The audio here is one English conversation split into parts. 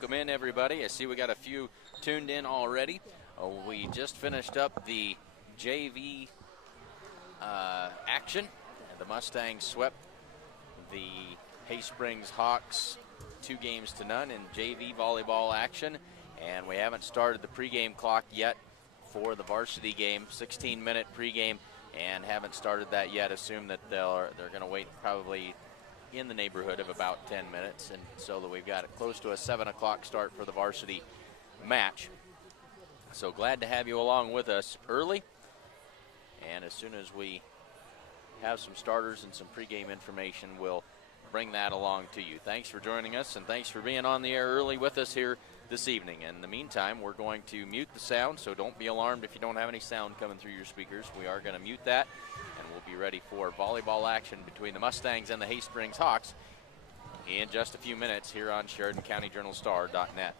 welcome in everybody. I see we got a few tuned in already. We just finished up the JV action. The Mustangs swept the Springs Hawks 2-0 in JV volleyball action, and we haven't started the pregame clock yet for the varsity game. 16-minute pregame, and haven't started that yet. Assume that they're going to wait probably in the neighborhood of about 10 minutes, and so that we've got close to a 7 o'clock start for the varsity match. So glad to have you along with us early, and as soon as we have some starters and some pregame information, we'll bring that along to you. Thanks for joining us, and thanks for being on the air early with us here this evening. In the meantime, we're going to mute the sound, so don't be alarmed if you don't have any sound coming through your speakers. We are going to mute that, and we'll be ready for volleyball action between the Mustangs and the Springs Hawks in just a few minutes here on SheridanCountyJournalStar.net.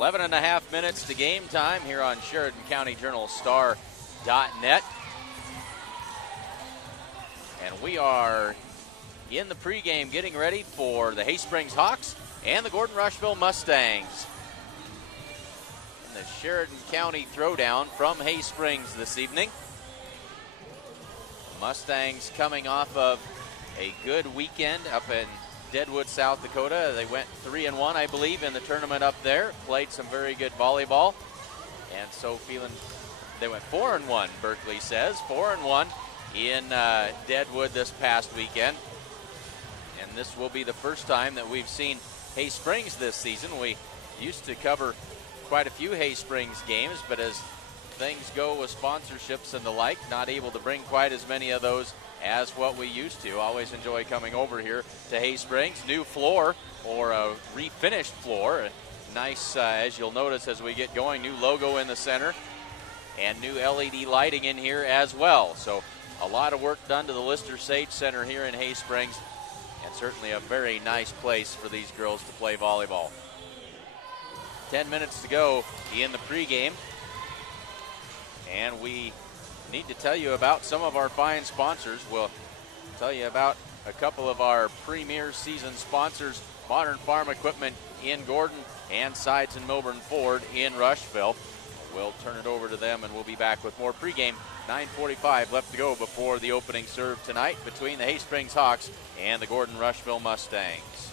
11.5 minutes to game time here on Sheridan County Journal Star.net. And we are in the pregame getting ready for the Hay Springs Hawks and the Gordon Rushville Mustangs. In the Sheridan County throwdown from Hay Springs this evening. Mustangs coming off of a good weekend up in Deadwood, South Dakota. They went 3-1, I believe, in the tournament up there. Played some very good volleyball. And so feeling they went 4-1, Berkeley says. 4-1 in Deadwood this past weekend. And this will be the first time that we've seen Hay Springs this season. We used to cover quite a few Hay Springs games, but as things go with sponsorships and the like, not able to bring quite as many of those as what we used to. Always enjoy coming over here to Hay Springs. New floor, or a refinished floor. Nice, as you'll notice as we get going, new logo in the center and new LED lighting in here as well. So a lot of work done to the Lister Sage Center here in Hay Springs, and certainly a very nice place for these girls to play volleyball. 10 minutes to go in the pregame, and we need to tell you about some of our fine sponsors. We'll tell you about a couple of our premier season sponsors, Modern Farm Equipment in Gordon and Sides and Milburn Ford in Rushville. We'll turn it over to them and we'll be back with more pregame. 9:45 left to go before the opening serve tonight between the Hay Springs Hawks and the Gordon Rushville Mustangs.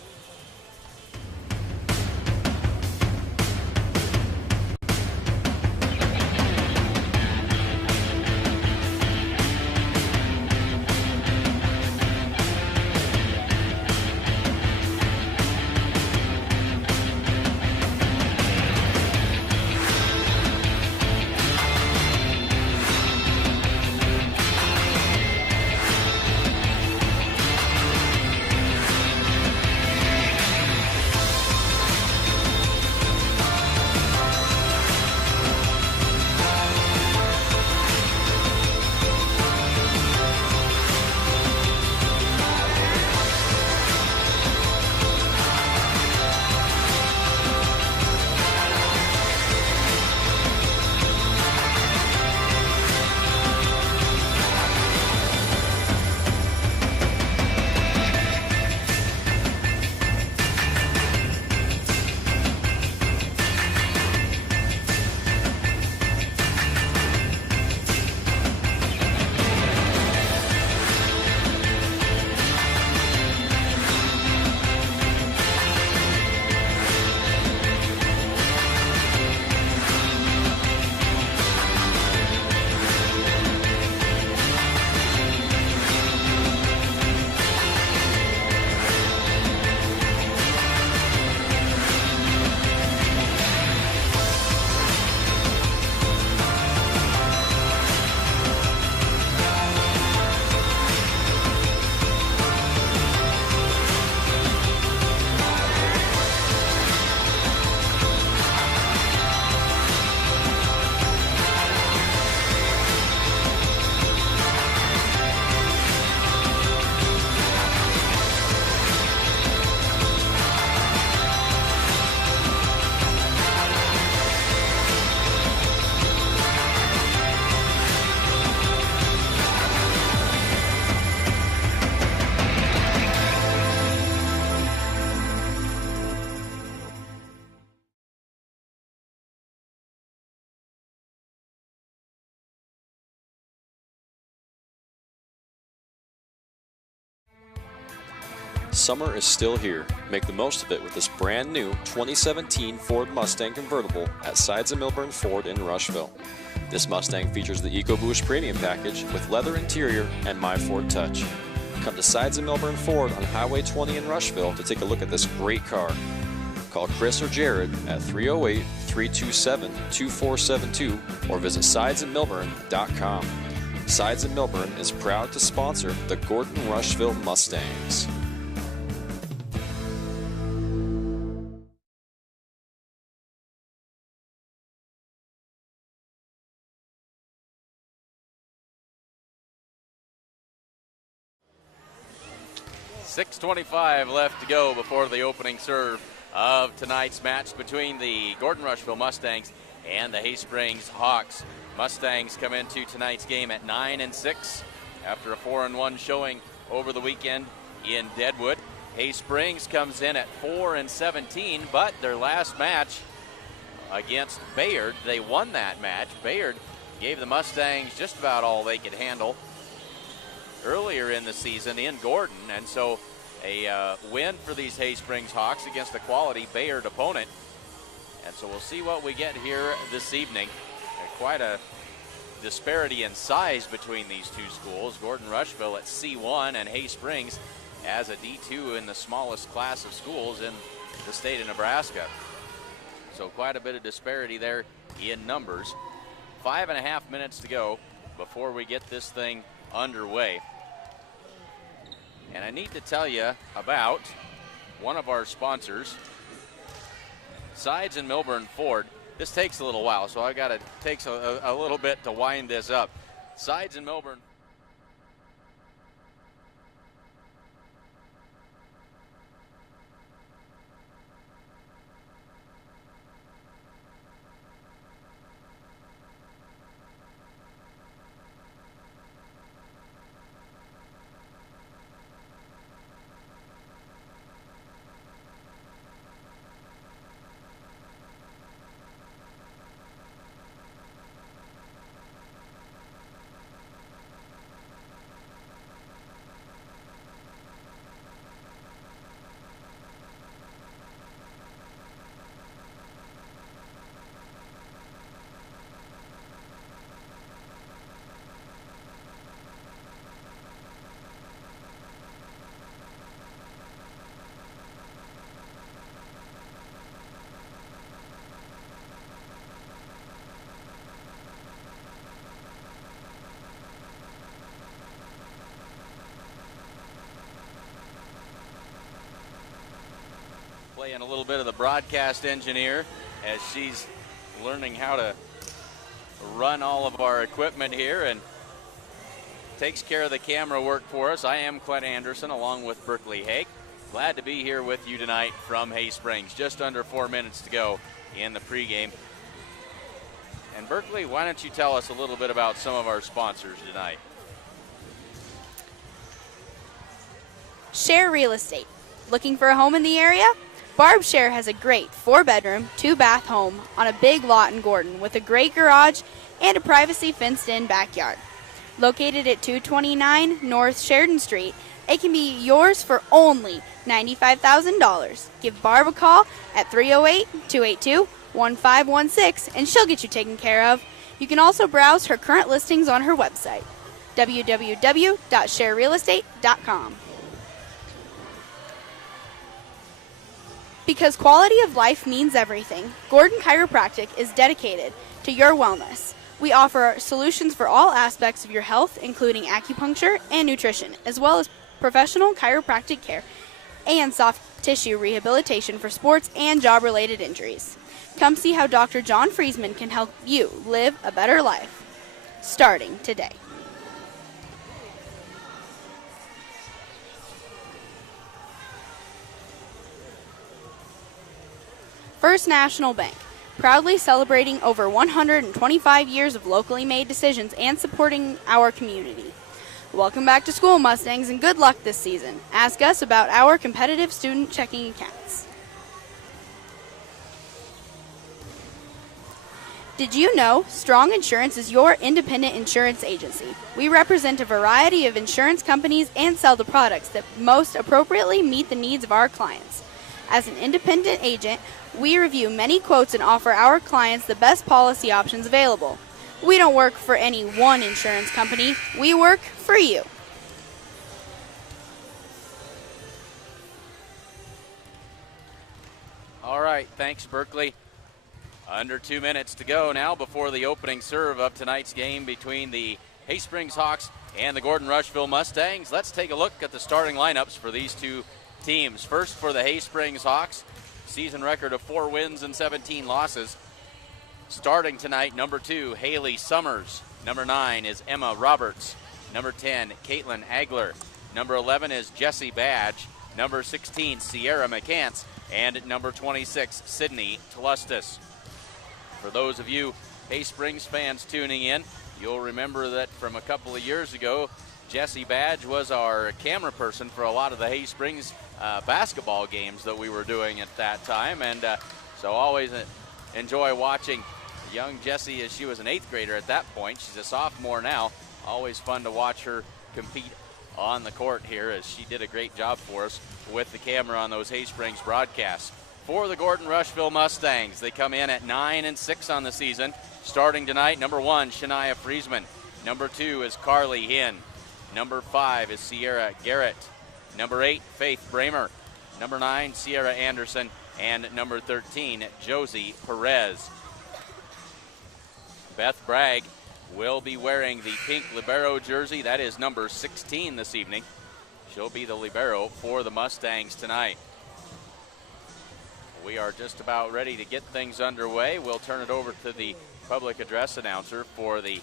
Summer is still here. Make the most of it with this brand new 2017 Ford Mustang convertible at Sides and Milburn Ford in Rushville. This Mustang features the EcoBoost Premium Package with leather interior and My Ford Touch. Come to Sides and Milburn Ford on Highway 20 in Rushville to take a look at this great car. Call Chris or Jared at 308-327-2472 or visit sidesandmilburn.com. Sides and Milburn is proud to sponsor the Gordon Rushville Mustangs. .625 left to go before the opening serve of tonight's match between the Gordon Rushville Mustangs and the Springs Hawks. Mustangs come into tonight's game at 9-6 after a 4-1 showing over the weekend in Deadwood. Springs comes in at 4-17, but their last match against Bayard, they won that match. Bayard gave the Mustangs just about all they could handle earlier in the season in Gordon, and so a win for these Springs Hawks against a quality Bayard opponent. And so we'll see what we get here this evening. Quite a disparity in size between these two schools. Gordon Rushville at C1 and Springs as a D2 in the smallest class of schools in the state of Nebraska. So quite a bit of disparity there in numbers. 5.5 minutes to go before we get this thing underway. And I need to tell you about one of our sponsors, Sides and Milburn Ford. This takes a little while, so it takes a little bit to wind this up. Sides and Milburn. Playing a little bit of the broadcast engineer as she's learning how to run all of our equipment here and takes care of the camera work for us. I am Clint Anderson along with Berkeley Haig. Glad to be here with you tonight from Springs. Just under 4 minutes to go in the pregame. And Berkeley, why don't you tell us a little bit about some of our sponsors tonight? Share Real Estate. Looking for a home in the area? Barb Share has a great 4-bedroom, 2-bath home on a big lot in Gordon with a great garage and a privacy fenced-in backyard. Located at 229 North Sheridan Street, it can be yours for only $95,000. Give Barb a call at 308-282-1516 and she'll get you taken care of. You can also browse her current listings on her website, www.sharerealestate.com. Because quality of life means everything, Gordon Chiropractic is dedicated to your wellness. We offer solutions for all aspects of your health, including acupuncture and nutrition, as well as professional chiropractic care and soft tissue rehabilitation for sports and job-related injuries. Come see how Dr. John Friesman can help you live a better life, starting today. First National Bank, proudly celebrating over 125 years of locally made decisions and supporting our community. Welcome back to school, Mustangs, and good luck this season. Ask us about our competitive student checking accounts. Did you know Strong Insurance is your independent insurance agency? We represent a variety of insurance companies and sell the products that most appropriately meet the needs of our clients. As an independent agent, we review many quotes and offer our clients the best policy options available. We don't work for any one insurance company. We work for you. All right, thanks, Berkeley. Under 2 minutes to go now before the opening serve of tonight's game between the Springs Hawks and the Gordon Rushville Mustangs. Let's take a look at the starting lineups for these two teams. First for the Springs Hawks, season record of 4 wins and 17 losses. Starting tonight, number 2, Haley Summers. Number 9 is Emma Roberts. Number 10, Caitlin Agler. Number 11 is Jessie Badge. Number 16, Sierra McCants. And at number 26, Sydney Tlustis. For those of you Hay Springs fans tuning in, you'll remember that from a couple of years ago, Jesse Badge was our camera person for a lot of the Hay Springs basketball games that we were doing at that time. And so always enjoy watching young Jessie, as she was an 8th grader at that point. She's a sophomore now. Always fun to watch her compete on the court here, as she did a great job for us with the camera on those Hay Springs broadcasts. For the Gordon Rushville Mustangs, they come in at 9-6 on the season. Starting tonight, number 1, Shania Friesman. Number 2 is Carly Hinn. Number 5 is Sierra Garrett. Number 8, Faith Bramer. Number 9, Sierra Anderson. And number 13, Josie Perez. Beth Bragg will be wearing the pink libero jersey. That is number 16 this evening. She'll be the libero for the Mustangs tonight. We are just about ready to get things underway. We'll turn it over to the public address announcer for the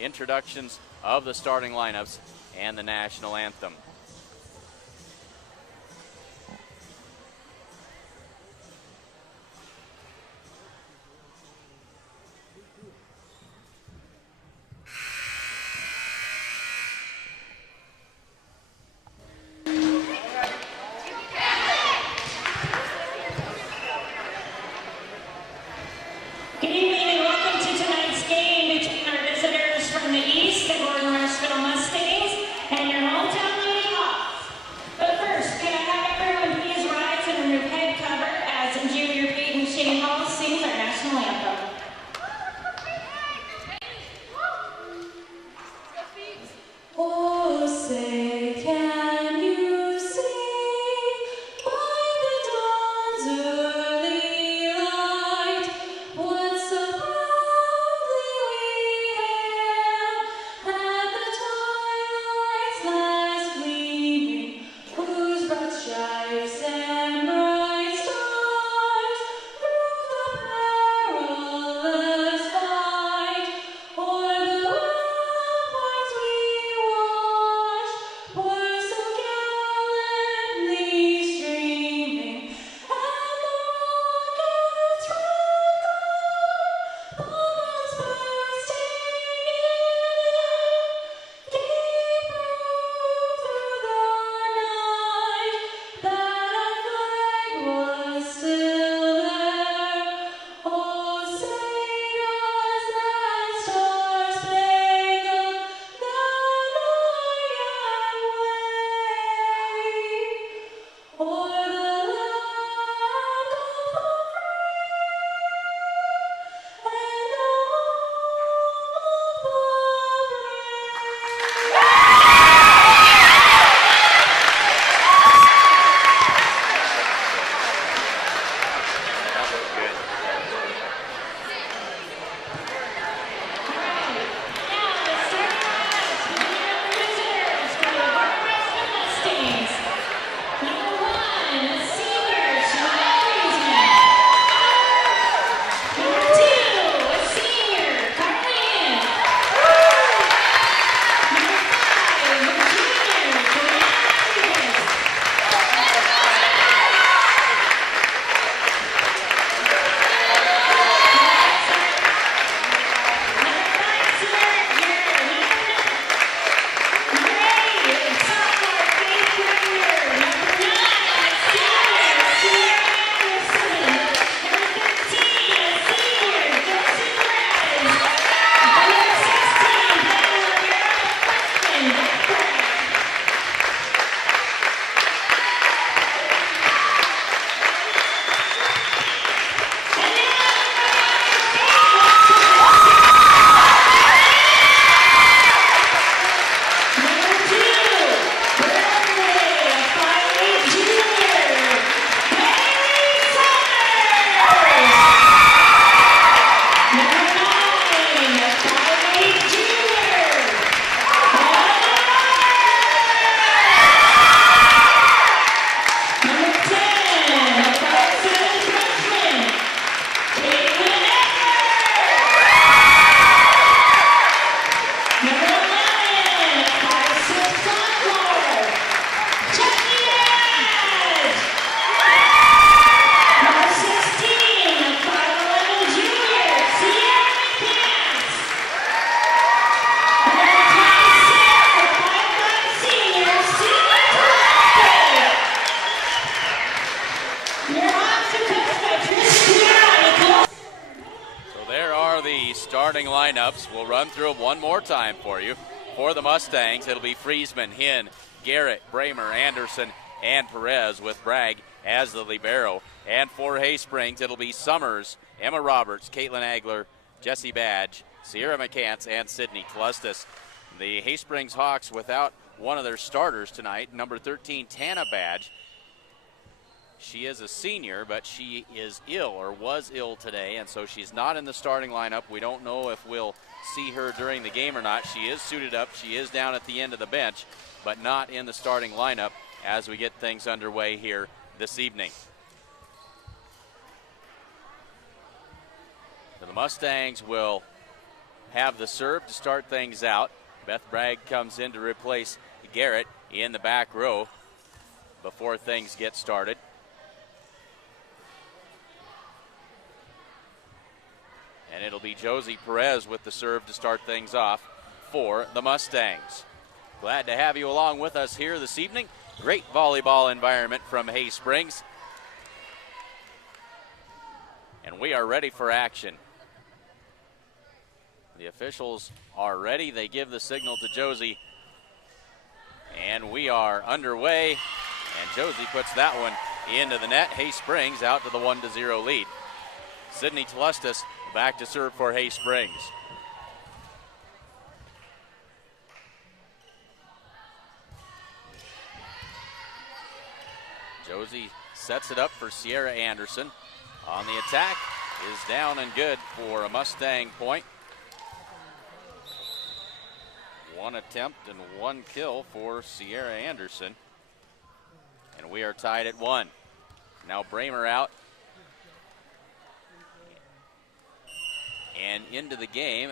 introductions of the starting lineups and the national anthem. Good evening and welcome to tonight's game between our visitors from the east, the Gordon Rushville Mustangs, and your hometown Lady Hawks. But first, can I have everyone please rise and remove head cover as Junior Peyton Shane Hall sings our national anthem. Oh, say can you see by the dawn's early light what so proudly we hailed at the twilight's last gleaming, whose broad stripes and bright stars through the perilous fight o'er the ramparts we watched starting lineups. We'll run through them one more time for you. For the Mustangs, it'll be Friesman, Hinn, Garrett, Bramer, Anderson, and Perez with Bragg as the libero. And for Haysprings, it'll be Summers, Emma Roberts, Caitlin Agler, Jessie Badge, Sierra McCants, and Sydney Tlustis. The Haysprings Hawks without one of their starters tonight, number 13, Tana Badge. She is a senior, but she is ill or was ill today, and so she's not in the starting lineup. We don't know if we'll see her during the game or not. She is suited up. She is down at the end of the bench, but not in the starting lineup as we get things underway here this evening. So the Mustangs will have the serve to start things out. Beth Bragg comes in to replace Garrett in the back row before things get started. And it'll be Josie Perez with the serve to start things off for the Mustangs. Glad to have you along with us here this evening. Great volleyball environment from Haysprings. And we are ready for action. The officials are ready. They give the signal to Josie. And we are underway. And Josie puts that one into the net. Haysprings out to the 1-0 lead. Sydney Tlustis back to serve for Haysprings. Josie sets it up for Sierra Anderson. On the attack is down and good for a Mustang point. One attempt and one kill for Sierra Anderson. And we are tied at 1. Now Bramer out. And into the game.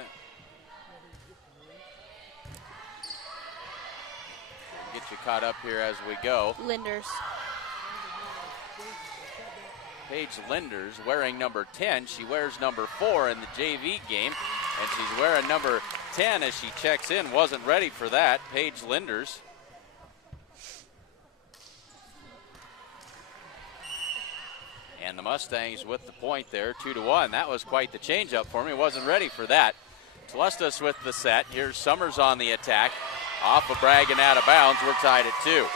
We'll get you caught up here as we go. Linders. Paige Linders wearing number 10. She wears number 4 in the JV game. And she's wearing number 10 as she checks in. Wasn't ready for that. Paige Linders. And the Mustangs with the point there, 2-1. That was quite the changeup for me. Wasn't ready for that. Tlustis with the set. Here's Summers on the attack. Off of Bragg and out of bounds. We're tied at 2.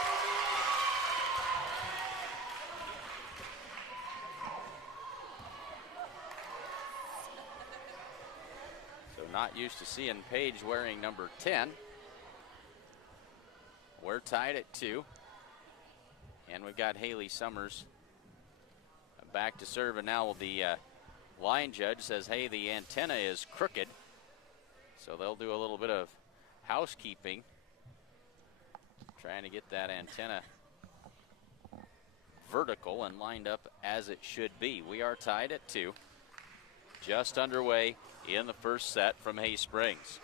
So not used to seeing Paige wearing number 10. We're tied at 2. And we've got Haley Summers back to serve, and now the line judge says, hey, the antenna is crooked. So they'll do a little bit of housekeeping, trying to get that antenna vertical and lined up as it should be. We are tied at 2. Just underway in the first set from Haysprings.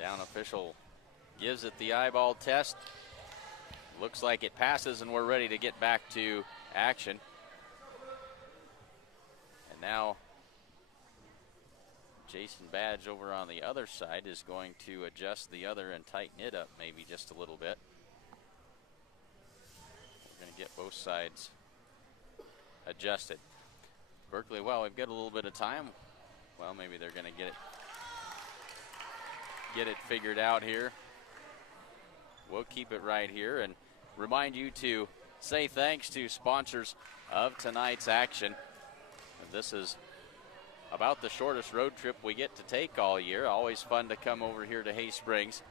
Down official gives it the eyeball test. Looks like it passes, and we're ready to get back to action. And now Jason Badge over on the other side is going to adjust the other and tighten it up maybe just a little bit. We're going to get both sides adjusted. Berkeley, well, we've got a little bit of time. Well, maybe they're going to get it figured out here. We'll keep it right here and remind you to say thanks to sponsors of tonight's action. This is about the shortest road trip we get to take all year. Always fun to come over here to Haysprings.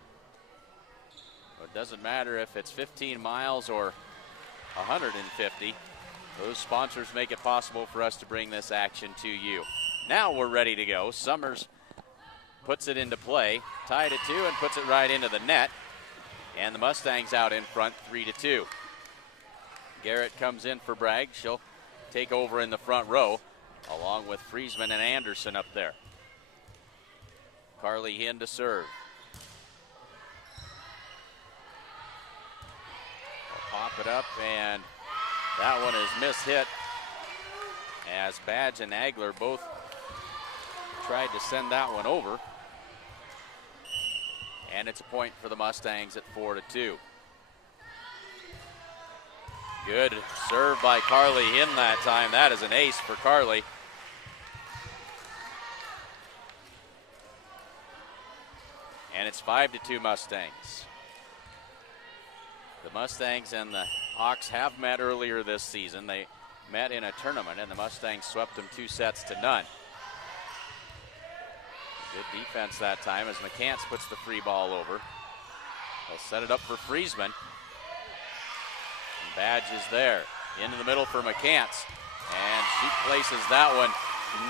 It doesn't matter if it's 15 miles or 150. Those sponsors make it possible for us to bring this action to you. Now we're ready to go. Summers puts it into play, tied at 2, and puts it right into the net. And the Mustangs out in front, 3-2. Garrett comes in for Bragg. She'll take over in the front row, along with Friesman and Anderson up there. Carly Hinn to serve. We'll pop it up, and that one is mishit as Badge and Agler both tried to send that one over. And it's a point for the Mustangs at 4-2. Good serve by Carly Hinn that time. That is an ace for Carly. And it's 5-2 Mustangs. The Mustangs and the Hawks have met earlier this season. They met in a tournament, and the Mustangs swept them 2-0. Good defense that time as McCants puts the free ball over. They'll set it up for Friesman. And Badge is there. Into the middle for McCants. And she places that one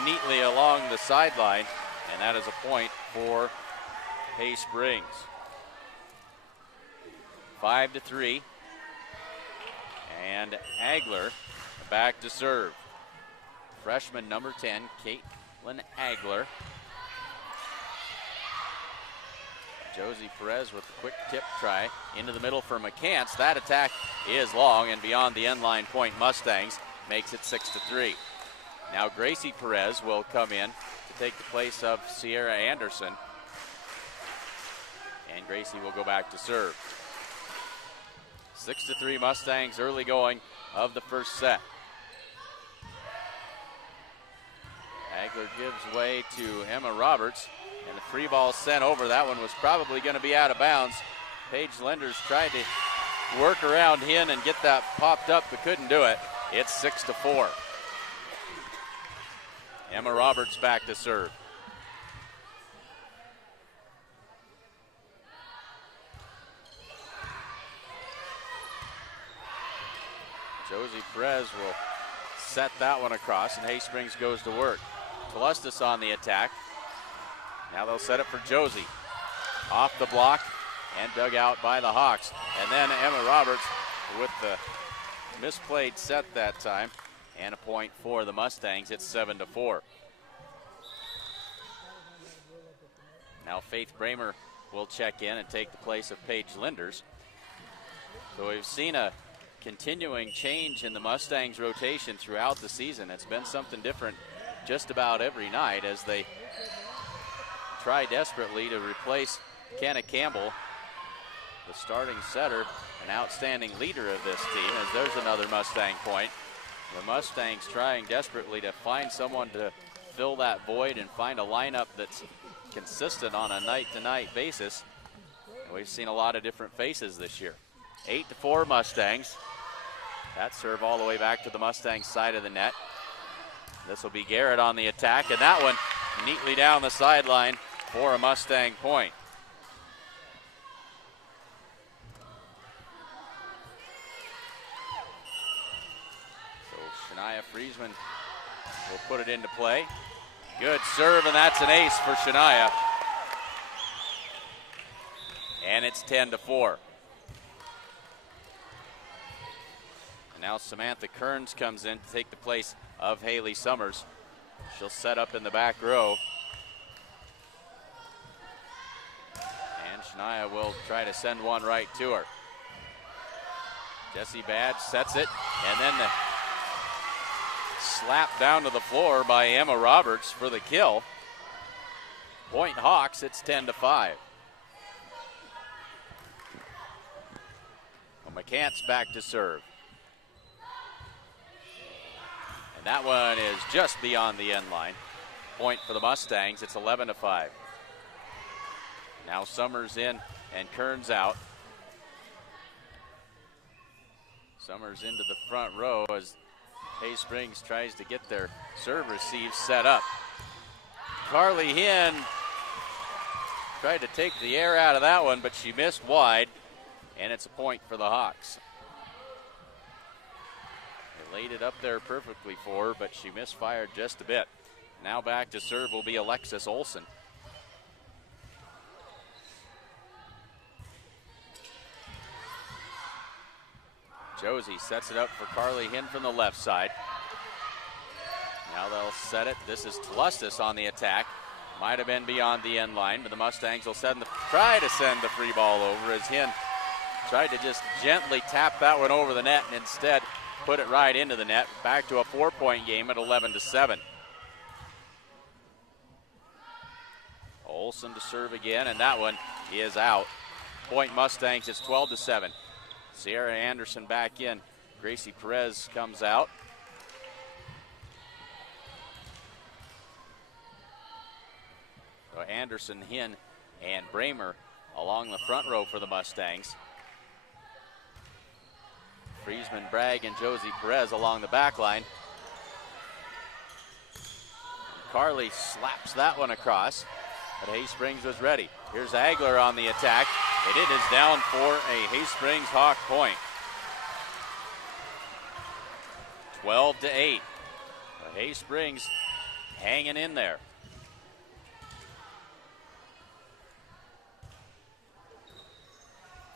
neatly along the sideline. And that is a point for Hay Springs. 5-3. And Agler back to serve. Freshman number 10, Caitlin Agler. Josie Perez with a quick tip try into the middle for McCants. That attack is long and beyond the end line point. Mustangs makes it 6-3. Now Gracie Perez will come in to take the place of Sierra Anderson. And Gracie will go back to serve. 6-3 Mustangs, early going of the first set. Agler gives way to Emma Roberts, and the free ball sent over. That one was probably going to be out of bounds. Paige Lenders tried to work around Hinn and get that popped up, but couldn't do it. It's 6-4. Emma Roberts back to serve. Josie Perez will set that one across, and Hay Springs goes to work. Tlustis on the attack. Now they'll set it for Josie. Off the block and dug out by the Hawks. And then Emma Roberts with the misplayed set that time. And a point for the Mustangs. It's 7-4. Now Faith Bramer will check in and take the place of Paige Lenders. So we've seen a continuing change in the Mustangs rotation throughout the season. It's been something different just about every night as they try desperately to replace Kenna Campbell, the starting setter, an outstanding leader of this team, as there's another Mustang point. The Mustangs trying desperately to find someone to fill that void and find a lineup that's consistent on a night-to-night basis. And we've seen a lot of different faces this year. 8-4 Mustangs. That serve all the way back to the Mustangs side of the net. This will be Garrett on the attack, and that one neatly down the sideline for a Mustang point. So Shania Friesman will put it into play. Good serve, and that's an ace for Shania. And it's 10-4. And now Samantha Kearns comes in to take the place of Haley Summers. She'll set up in the back row. And Shania will try to send one right to her. Jessie Badge sets it, and then the slap down to the floor by Emma Roberts for the kill. Point Hawks, it's 10-5. Well, McCants back to serve. And that one is just beyond the end line. Point for the Mustangs, it's 11-5. Now Summers in and Kearns out. Summers into the front row as Hay Springs tries to get their serve receive set up. Carly Hinn tried to take the air out of that one, but she missed wide, and it's a point for the Hawks. They laid it up there perfectly for her, but she misfired just a bit. Now back to serve will be Alexis Olson. Josie sets it up for Carly Hinn from the left side. Now they'll set it. This is Tlustis on the attack. Might have been beyond the end line, but the Mustangs will try to send the free ball over as Hinn tried to just gently tap that one over the net and instead put it right into the net. Back to a 4-point game at 11-7. Olson to serve again, and that one is out. Point Mustangs, it's 12-7. Sierra Anderson back in. Gracie Perez comes out. So Anderson, Hinn, and Bramer along the front row for the Mustangs. Friesman, Bragg, and Josie Perez along the back line. Carly slaps that one across, but Hay Springs was ready. Here's Agler on the attack, and it is down for a Hay Springs Hawk point. 12-8. But Hay Springs hanging in there.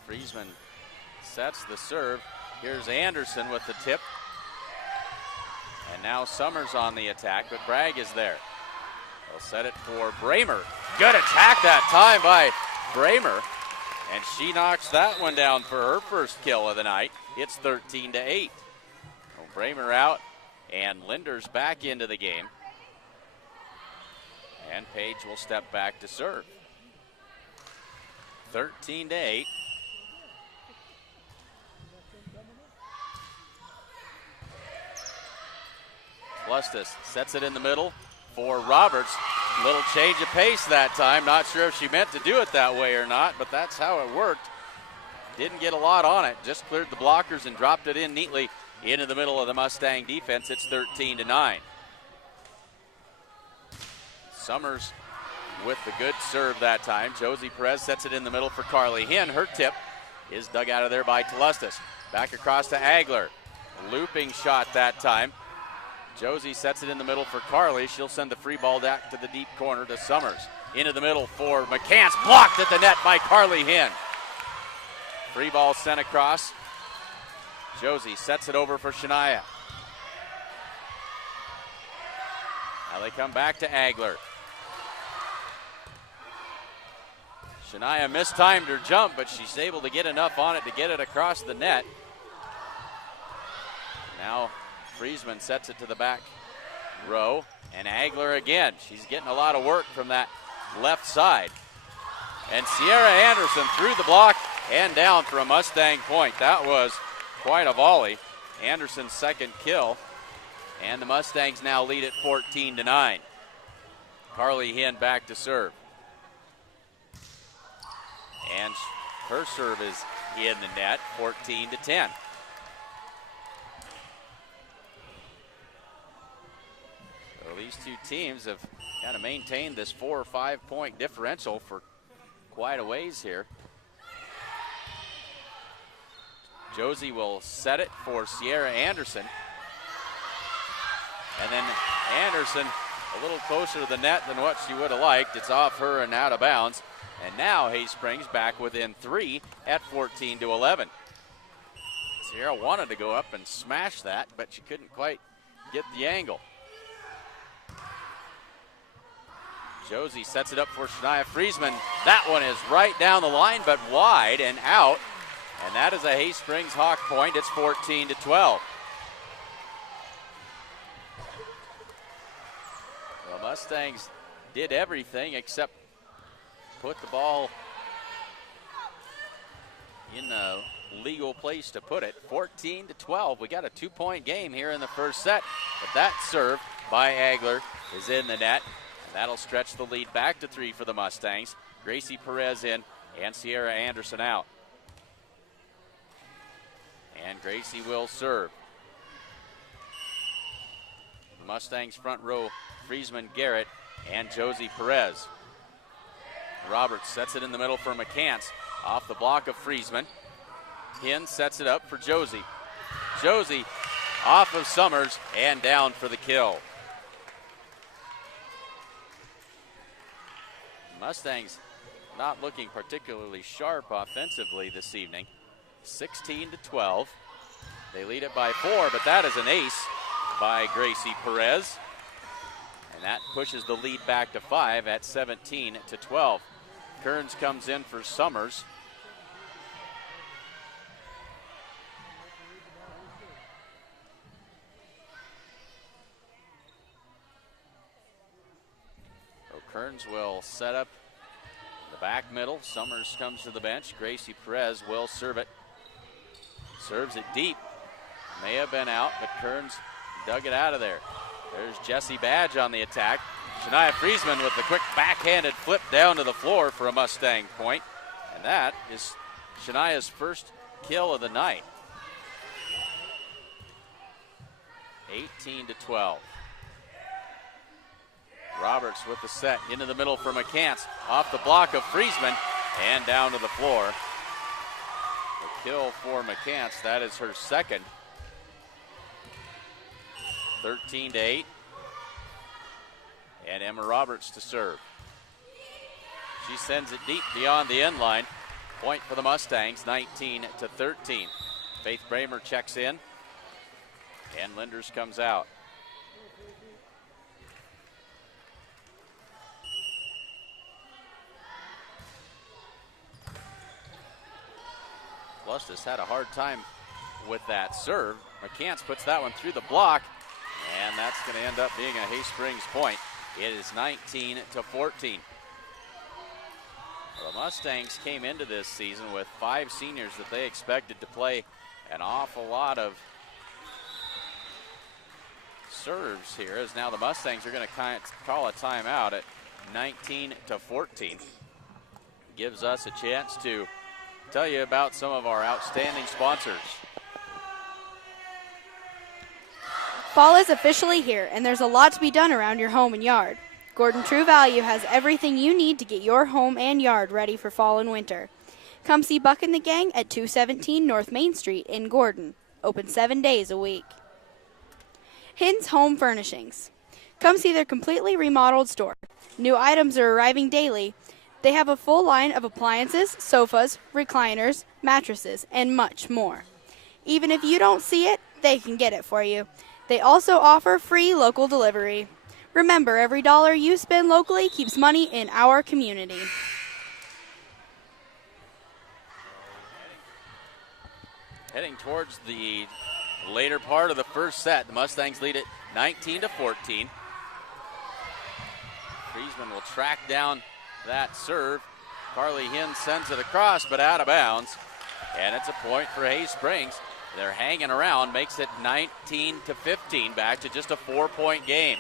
Friesman sets the serve. Here's Anderson with the tip. And now Summers on the attack, but Bragg is there. They'll set it for Bramer. Good attack that time by Bramer. And she knocks that one down for her first kill of the night. It's 13-8. So Bramer out, and Linder's back into the game. And Page will step back to serve. 13-8. Lustus sets it in the middle for Roberts. Little change of pace that time. Not sure if she meant to do it that way or not, but that's how it worked. Didn't get a lot on it. Just cleared the blockers and dropped it in neatly into the middle of the Mustang defense. It's 13-9. Summers with the good serve that time. Josie Perez sets it in the middle for Carly Hinn. Her tip is dug out of there by Telustis. Back across to Agler. Looping shot that time. Josie sets it in the middle for Carly. She'll send the free ball back to the deep corner to Summers. Into the middle for McCants. Blocked at the net by Carly Hinn. Free ball sent across. Josie sets it over for Shania. Now they come back to Agler. Shania mistimed her jump, but she's able to get enough on it to get it across the net. Now Friesman sets it to the back row, and Agler again. She's getting a lot of work from that left side. And Sierra Anderson through the block and down for a Mustang point. That was quite a volley. Anderson's second kill, and the Mustangs now lead at 14-9. Carly Hinn back to serve. And her serve is in the net, 14-10. So these two teams have kind of maintained this 4 or 5 point differential for quite a ways here. Josie will set it for Sierra Anderson. And then Anderson a little closer to the net than what she would have liked. It's off her and out of bounds. And now Hay Springs back within 3 at 14-11. Sierra wanted to go up and smash that, but she couldn't quite get the angle. Josie sets it up for Shania Friesman. That one is right down the line, but wide and out. And that is a Hay Springs Hawk point. It's 14-12. The Mustangs did everything except put the ball in a legal place to put it. 14-12. We got a 2-point game here in the first set, but that serve by Agler is in the net. And that'll stretch the lead back to 3 for the Mustangs. Gracie Perez in and Sierra Anderson out. And Gracie will serve. The Mustangs front row, Friesman, Garrett, and Josie Perez. Roberts sets it in the middle for McCants. Off the block of Friesman. Hinn sets it up for Josie. Josie off of Summers and down for the kill. Mustangs not looking particularly sharp offensively this evening. 16-12. They lead it by 4, but that is an ace by Gracie Perez. And that pushes the lead back to 5 at 17-12. Kearns comes in for Summers. So Kearns will set up the back middle. Summers comes to the bench. Gracie Perez will serve it. Serves it deep. May have been out, but Kearns dug it out of there. There's Jesse Badge on the attack. Shania Friesman with the quick backhanded flip down to the floor for a Mustang point. And that is Shania's first kill of the night. 18-12. Roberts with the set into the middle for McCants. Off the block of Friesman and down to the floor. The kill for McCants, that is her second. 13-8. And Emma Roberts to serve. She sends it deep beyond the end line. Point for the Mustangs, 19-13. Faith Bramer checks in. And Linders comes out. Lustis had a hard time with that serve. McCants puts that one through the block, and that's going to end up being a Hay Springs point. It is 19-14. Well, the Mustangs came into this season with 5 seniors that they expected to play an awful lot of serves here, as now the Mustangs are going to call a timeout at 19-14. Gives us a chance to tell you about some of our outstanding sponsors. Fall is officially here, and there's a lot to be done around your home and yard. Gordon True Value has everything you need to get your home and yard ready for fall and winter. Come see Buck and the Gang at 217 North Main Street in Gordon. Open 7 days a week. Hin's Home Furnishings. Come see their completely remodeled store. New items are arriving daily. They have a full line of appliances, sofas, recliners, mattresses, and much more. Even if you don't see it, they can get it for you. They also offer free local delivery. Remember, every dollar you spend locally keeps money in our community. Heading towards the later part of the first set, the Mustangs lead it 19-14. Friesman will track down that serve. Carly Hinn sends it across, but out of bounds. And it's a point for Hay Springs. They're hanging around, makes it 19-15, back to just a 4-point game.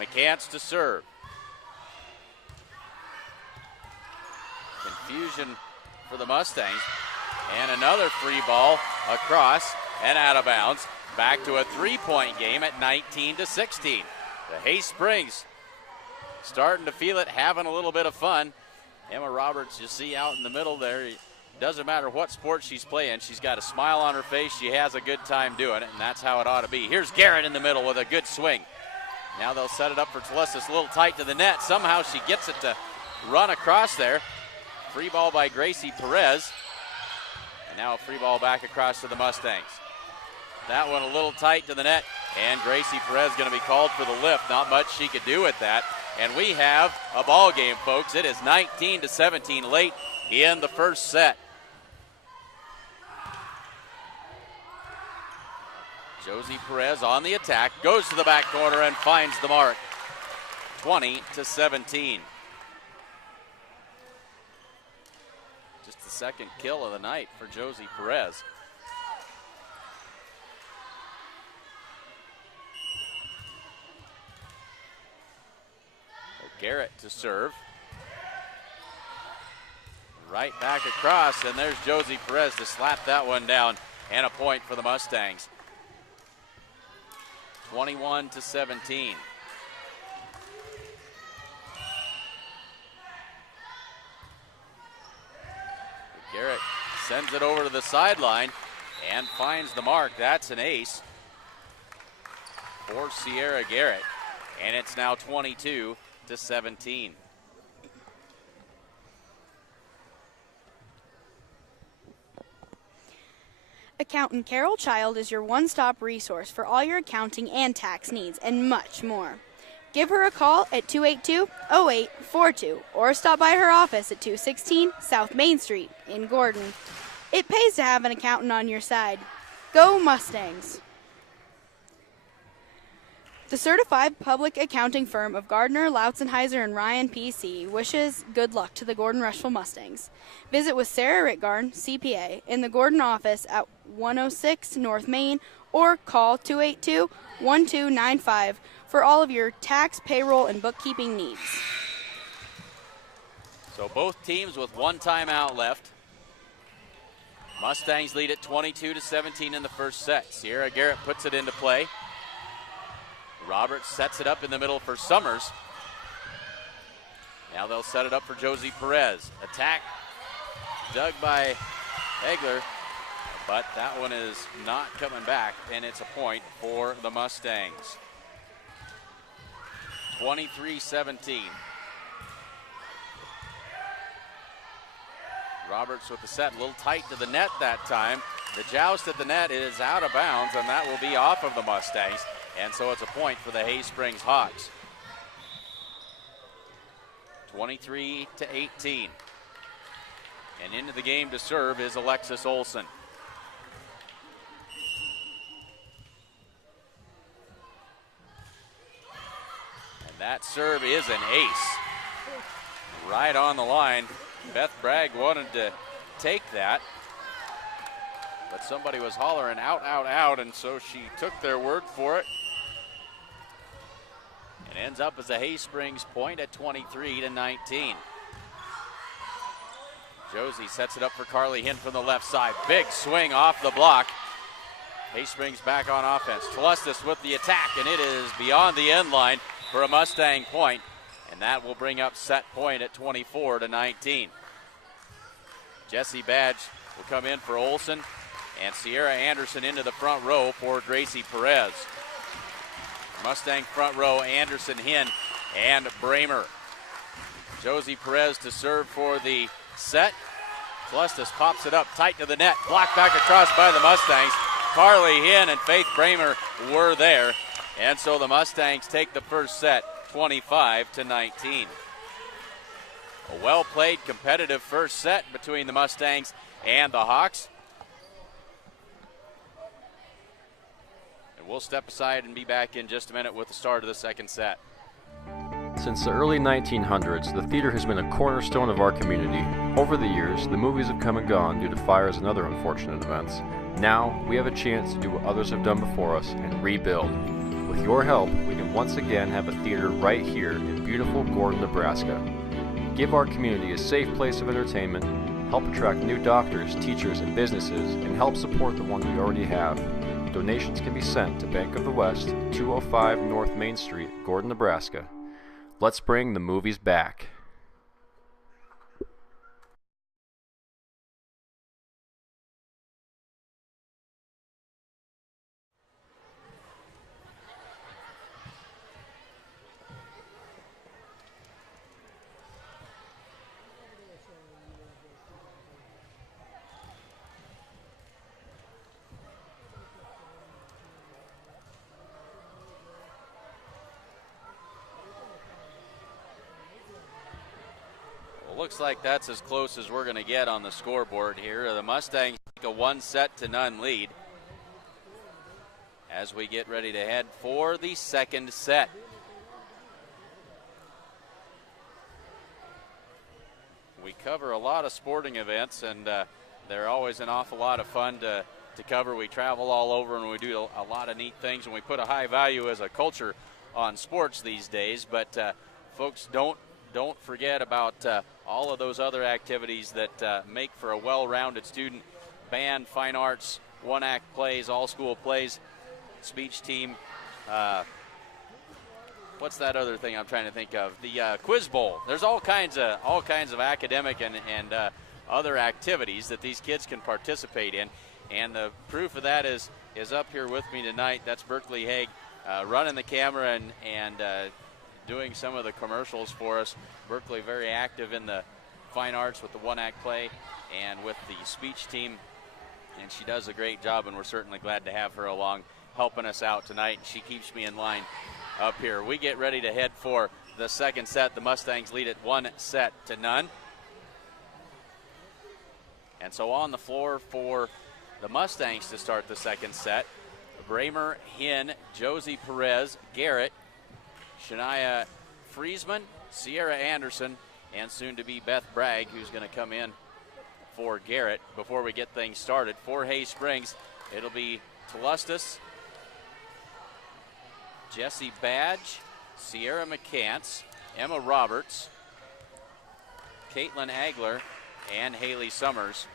McCants to serve. Confusion for the Mustangs. And another free ball across and out of bounds. Back to a 3-point game at 19-16. The Hay Springs starting to feel it, having a little bit of fun. Emma Roberts, you see out in the middle there. It doesn't matter what sport she's playing. She's got a smile on her face. She has a good time doing it, and that's how it ought to be. Here's Garrett in the middle with a good swing. Now they'll set it up for Telesis, a little tight to the net. Somehow she gets it to run across there. Free ball by Gracie Perez. And now a free ball back across to the Mustangs. That one a little tight to the net, and Gracie Perez going to be called for the lift. Not much she could do with that. And we have a ball game, folks. It is 19-17 late in the first set. Josie Perez on the attack, goes to the back corner and finds the mark. 20-17. Just the second kill of the night for Josie Perez. Garrett to serve. Right back across, and there's Josie Perez to slap that one down, and a point for the Mustangs. 21-17. Garrett sends it over to the sideline and finds the mark. That's an ace for Sierra Garrett, and it's now 22-17. Accountant Carol Child is your one-stop resource for all your accounting and tax needs, and much more. Give her a call at 282-0842 or stop by her office at 216 South Main Street in Gordon. It pays to have an accountant on your side. Go Mustangs! The certified public accounting firm of Gardner, Lautzenheiser, and Ryan P.C. wishes good luck to the Gordon Rushville Mustangs. Visit with Sarah Rittgarn, CPA, in the Gordon office at 106 North Main or call 282-1295 for all of your tax, payroll, and bookkeeping needs. So both teams with one timeout left. Mustangs lead at 22-17 in the first set. Sierra Garrett puts it into play. Roberts sets it up in the middle for Summers. Now they'll set it up for Josie Perez. Attack dug by Egler, but that one is not coming back, and it's a point for the Mustangs. 23-17. Roberts with the set, a little tight to the net that time. The joust at the net is out of bounds, and that will be off of the Mustangs. And so it's a point for the Hay Springs Hawks. 23-18. And into the game to serve is Alexis Olson. And that serve is an ace. Right on the line. Beth Bragg wanted to take that, but somebody was hollering out, out, out, and so she took their word for it. It ends up as a Hay Springs point at 23-19. Josie sets it up for Carly Hinn from the left side. Big swing off the block. Hay Springs back on offense. Tlustis with the attack, and it is beyond the end line for a Mustang point, and that will bring up set point at 24-19. Jesse Badge will come in for Olson, and Sierra Anderson into the front row for Gracie Perez. Mustang front row, Anderson, Hinn, and Bramer. Josie Perez to serve for the set. Tlustis pops it up tight to the net. Blocked back across by the Mustangs. Carly Hinn and Faith Bramer were there. And so the Mustangs take the first set, 25-19. A well-played, competitive first set between the Mustangs and the Hawks. We'll step aside and be back in just a minute with the start of the second set. Since the early 1900s, the theater has been a cornerstone of our community. Over the years, the movies have come and gone due to fires and other unfortunate events. Now, we have a chance to do what others have done before us and rebuild. With your help, we can once again have a theater right here in beautiful Gordon, Nebraska. Give our community a safe place of entertainment, help attract new doctors, teachers, and businesses, and help support the one we already have. Donations can be sent to Bank of the West, 205 North Main Street, Gordon, Nebraska. Let's bring the movies back. Looks like that's as close as we're going to get on the scoreboard here. The Mustangs take a 1-0 lead as we get ready to head for the second set. We cover a lot of sporting events, and they're always an awful lot of fun to cover. We travel all over, and we do a lot of neat things, and we put a high value as a culture on sports these days. But folks, don't forget about all of those other activities that make for a well-rounded student. Band, fine arts, one-act plays, all-school plays, speech team. What's that other thing I'm trying to think of? The quiz bowl. There's all kinds of academic and other activities that these kids can participate in. And the proof of that is up here with me tonight. That's Berkeley Haig running the camera and doing some of the commercials for us. Berkeley very active in the fine arts with the one-act play and with the speech team, and she does a great job, and we're certainly glad to have her along helping us out tonight. She keeps me in line up here. We get ready to head for the second set. The Mustangs lead it 1-0. And so on the floor for the Mustangs to start the second set, Bramer, Hinn, Josie Perez, Garrett, Shania Friesman, Sierra Anderson, and soon to be Beth Bragg, who's going to come in for Garrett. Before we get things started, for Hay Springs, it'll be Telustis, Jessie Badge, Sierra McCants, Emma Roberts, Caitlin Agler, and Haley Summers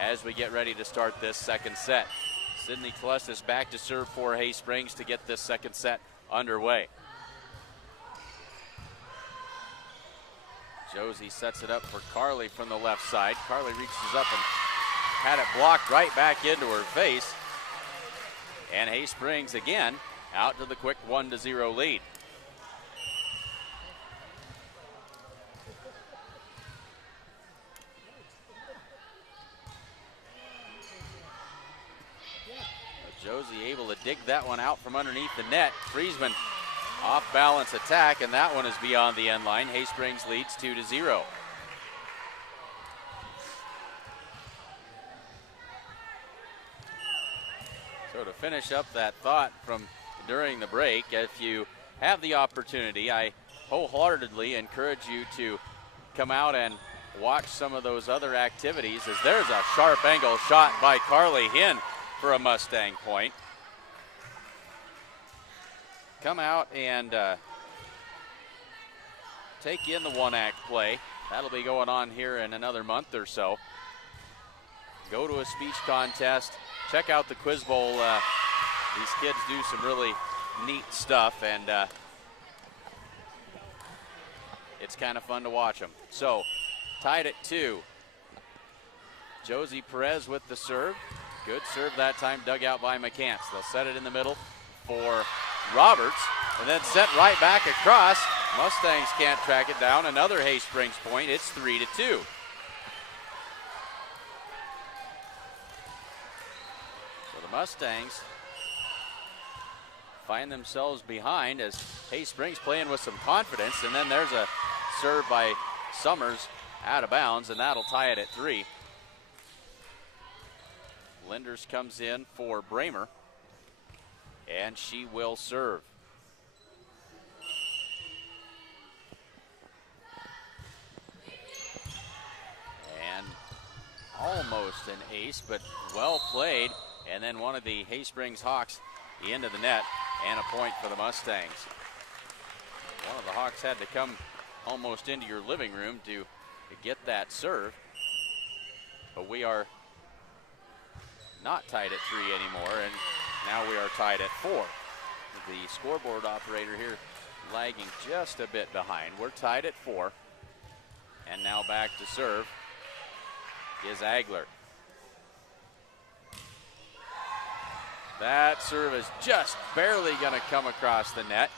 as we get ready to start this second set. Sydney Telustis back to serve for Hay Springs to get this second set underway. Josie sets it up for Carly from the left side. Carly reaches up and had it blocked right back into her face. And Hay Springs again out to the quick 1-0 lead. Josie able to dig that one out from underneath the net. Friesman off balance attack, and that one is beyond the end line. Hay Springs leads 2-0. So to finish up that thought from during the break, if you have the opportunity, I wholeheartedly encourage you to come out and watch some of those other activities, as there's a sharp angle shot by Carly Hinn for a Mustang point. Come out and take in the one-act play. That'll be going on here in another month or so. Go to a speech contest. Check out the Quiz Bowl. These kids do some really neat stuff, and it's kind of fun to watch them. So, tied at 2. Josie Perez with the serve. Good serve that time, dug out by McCants. They'll set it in the middle for Roberts, and then sent right back across. Mustangs can't track it down. Another Hay Springs point. It's 3-2. So the Mustangs find themselves behind as Hay Springs playing with some confidence, and then there's a serve by Summers out of bounds, and that'll tie it at 3. Linders comes in for Bramer, and she will serve. And almost an ace, but well played. And then one of the Hay Springs Hawks into the net, and a point for the Mustangs. One of the Hawks had to come almost into your living room to get that serve. But we are not tied at 3 anymore, and now we are tied at 4. The scoreboard operator here lagging just a bit behind. We're tied at 4, and now back to serve is Agler. That serve is just barely going to come across the net.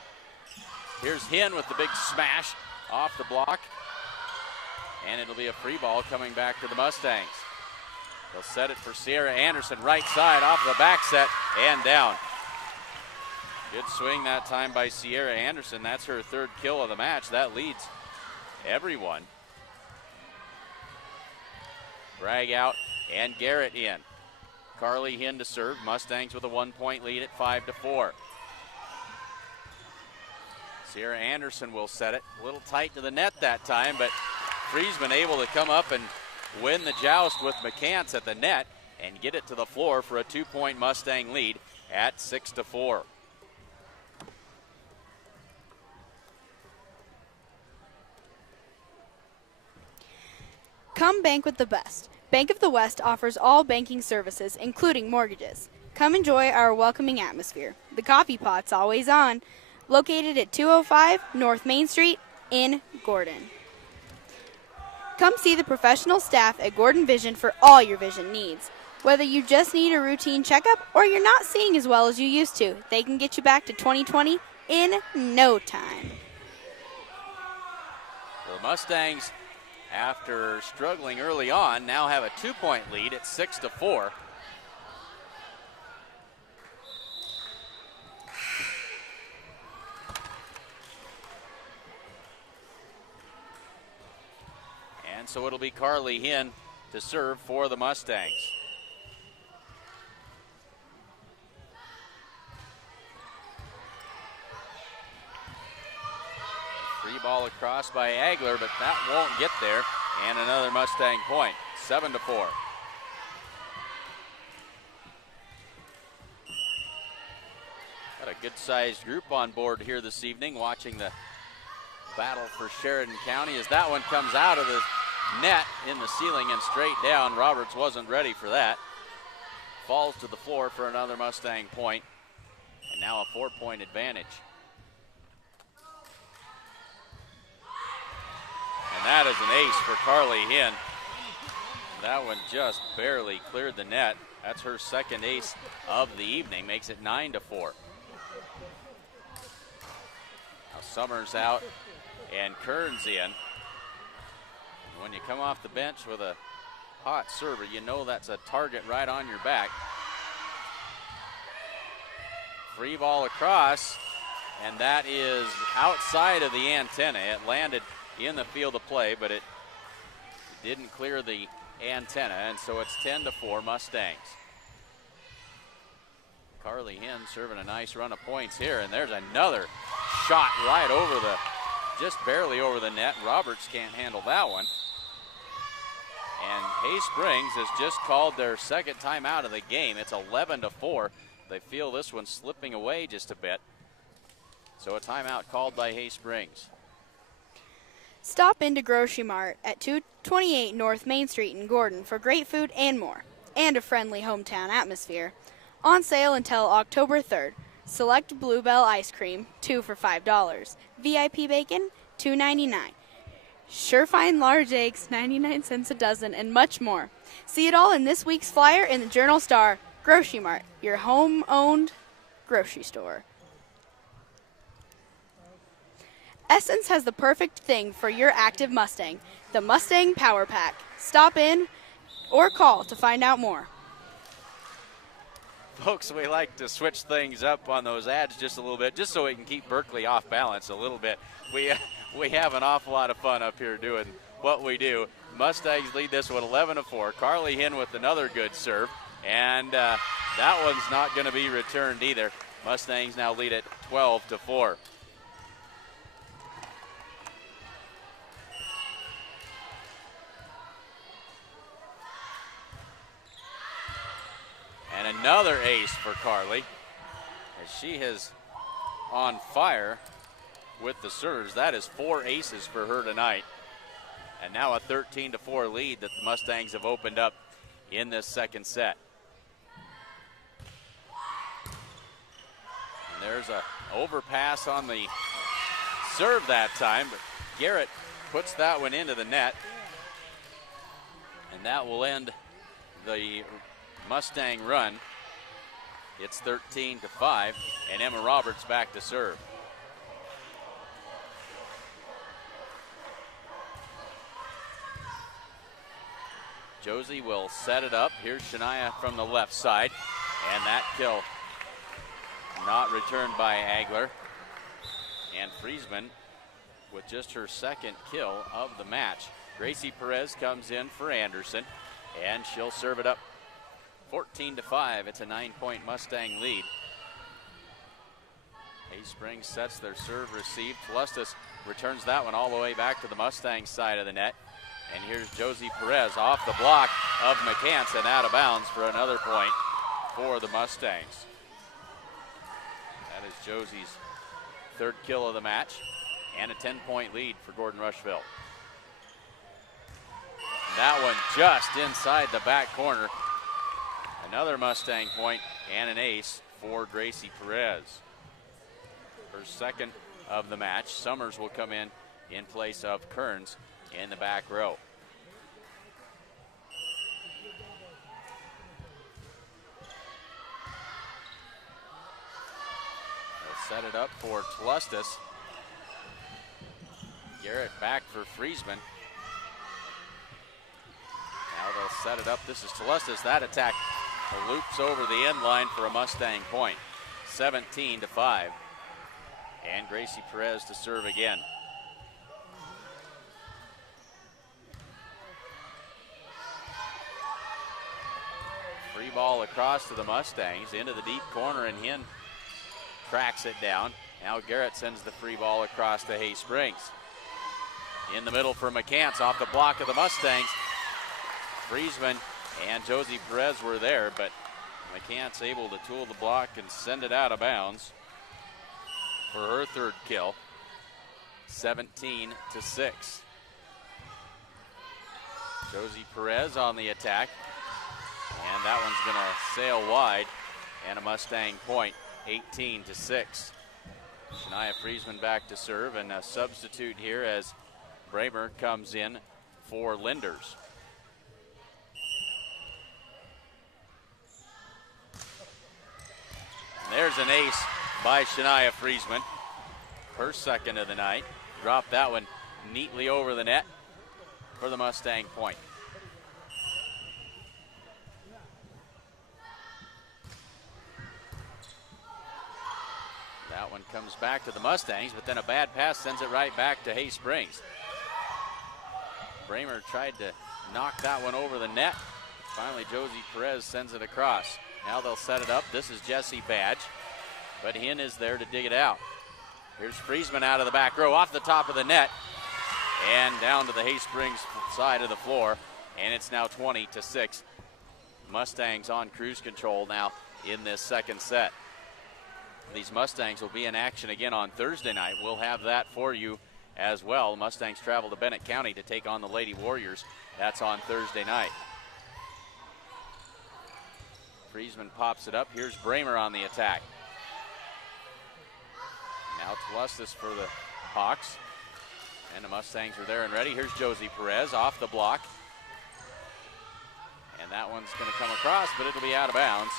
Here's Hinn with the big smash off the block, and it'll be a free ball coming back to the Mustangs. They'll set it for Sierra Anderson, right side, off the back set, and down. Good swing that time by Sierra Anderson. That's her 3rd kill of the match. That leads everyone. Bragg out, and Garrett in. Carly Hinn to serve. Mustangs with a 1-point lead at 5-4. Sierra Anderson will set it. A little tight to the net that time, but Friesman able to come up and win the joust with McCants at the net and get it to the floor for a 2-point Mustang lead at 6-4. Come bank with the best. Bank of the West offers all banking services, including mortgages. Come enjoy our welcoming atmosphere. The coffee pot's always on. Located at 205 North Main Street in Gordon. Come see the professional staff at Gordon Vision for all your vision needs. Whether you just need a routine checkup or you're not seeing as well as you used to, they can get you back to 20/20 in no time. The Mustangs, after struggling early on, now have a 2-point lead at 6-4. And so it'll be Carly Hinn to serve for the Mustangs. ball across by Agler, but that won't get there. And another Mustang point, 7-4. Got a good-sized group on board here this evening watching the battle for Sheridan County as that one comes out of the net in the ceiling and straight down. Roberts wasn't ready for that. Falls to the floor for another Mustang point, and now a 4-point advantage. And that is an ace for Carly Hinn. That one just barely cleared the net. That's her second ace of the evening, makes it 9-4. Now Summers out and Kearns in. When you come off the bench with a hot server, you know that's a target right on your back. Free ball across, and that is outside of the antenna. It landed in the field of play, but it didn't clear the antenna, and so it's 10-4 Mustangs. Carly Hinn serving a nice run of points here, and there's another shot right over the, just barely over the net. Roberts can't handle that one. And Hay Springs has just called their second timeout of the game. It's 11-4. They feel this one slipping away just a bit. So a timeout called by Hay Springs. Stop into Grocery Mart at 228 North Main Street in Gordon for great food and more, and a friendly hometown atmosphere. On sale until October 3rd. Select Bluebell ice cream, 2 for $5. VIP bacon, $2.99. Surefine large eggs, 99 cents a dozen, and much more. See it all in this week's flyer in the Journal-Star. Grocery Mart, your home-owned grocery store. Essence has the perfect thing for your active Mustang, the Mustang Power Pack. Stop in or call to find out more. Folks, we like to switch things up on those ads just a little bit, just so we can keep Berkeley off balance a little bit. We have an awful lot of fun up here doing what we do. Mustangs lead this one 11-4. Carly Hinn with another good serve, and that one's not going to be returned either. Mustangs now lead it 12-4. And another ace for Carly, as she is on fire with the serves. That is 4 aces for her tonight. And now a 13-4 lead that the Mustangs have opened up in this second set. And there's a overpass on the serve that time, but Garrett puts that one into the net. And that will end the Mustang run. It's 13-5, and Emma Roberts back to serve. Josie will set it up. Here's Shania from the left side, and that kill not returned by Agler. And Friesman with just her second kill of the match. Gracie Perez comes in for Anderson, and she'll serve it up 14-5. It's a 9-point Mustang lead. Hay Springs sets their serve receive. Tlustis returns that one all the way back to the Mustang side of the net. And here's Josie Perez off the block of McCants and out of bounds for another point for the Mustangs. That is Josie's third kill of the match and a 10-point lead for Gordon Rushville. That one just inside the back corner. Another Mustang point and an ace for Gracie Perez. Her second of the match. Summers will come in place of Kearns in the back row. They'll set it up for Tlustis. Garrett back for Friesman. Now they'll set it up. This is Tlustis. That attack loops over the end line for a Mustang point. 17-5. And Gracie Perez to serve again. Free ball across to the Mustangs into the deep corner, and Hinn cracks it down. Now Garrett sends the free ball across to Hay Springs. In the middle for McCants off the block of the Mustangs. Friesman and Josie Perez were there, but McCants able to tool the block and send it out of bounds for her third kill. 17-6. Josie Perez on the attack, and that one's going to sail wide, and a Mustang point, 18-6. Shania Friesman back to serve, and a substitute here as Bramer comes in for Linders. And there's an ace by Shania Friesman, her second of the night. Dropped that one neatly over the net for the Mustang point. That one comes back to the Mustangs, but then a bad pass sends it right back to Hay Springs. Bramer tried to knock that one over the net. Finally, Josie Perez sends it across. Now they'll set it up. This is Jesse Badge, but Hinn is there to dig it out. Here's Friesman out of the back row, off the top of the net, and down to the Hay Springs side of the floor, and it's now 20-6. Mustangs on cruise control now in this second set. These Mustangs will be in action again on Thursday night. We'll have that for you as well. Mustangs travel to Bennett County to take on the Lady Warriors. That's on Thursday night. Friesman pops it up. Here's Bramer on the attack. Now Tlustis for the Hawks. And the Mustangs are there and ready. Here's Josie Perez off the block. And that one's going to come across, but it'll be out of bounds.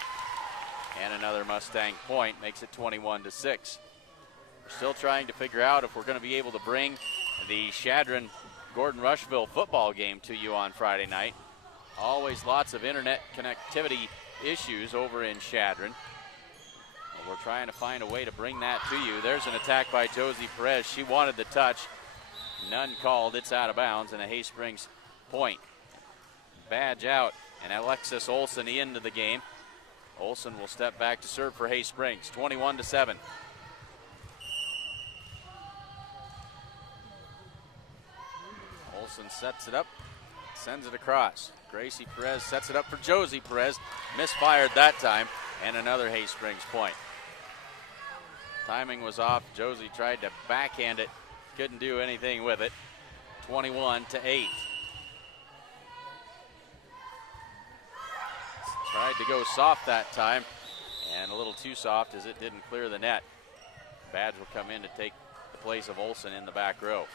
And another Mustang point makes it 21-6. We're still trying to figure out if we're going to be able to bring the Chadron Gordon Rushville football game to you on Friday night. Always lots of internet connectivity issues over in Chadron. We're trying to find a way to bring that to you. There's an attack by Josie Perez. She wanted the touch. None called. It's out of bounds, and a Hay Springs point. Badge out, and Alexis Olson into the game. Olson will step back to serve for Hay Springs. 21-7. Olson sets it up, sends it across. Gracie Perez sets it up for Josie Perez. Misfired that time, and another Hay Springs point. Timing was off. Josie tried to backhand it, couldn't do anything with it. 21-8. Tried to go soft that time, and a little too soft as it didn't clear the net. Badge will come in to take the place of Olson in the back row.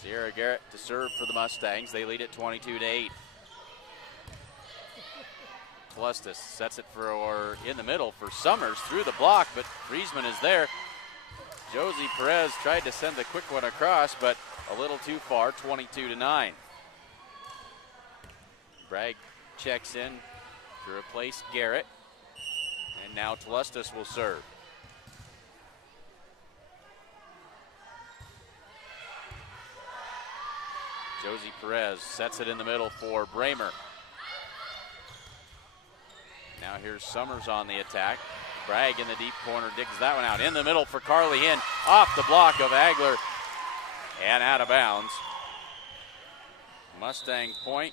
Sierra Garrett to serve for the Mustangs. They lead it 22-8. Tlustis sets it for in the middle for Summers through the block, but Friesman is there. Josie Perez tried to send the quick one across, but a little too far, 22-9. Bragg checks in to replace Garrett, and now Tlustis will serve. Josie Perez sets it in the middle for Bramer. Now here's Summers on the attack. Bragg in the deep corner, digs that one out. In the middle for Carly Hinn, off the block of Agler, and out of bounds. Mustang point,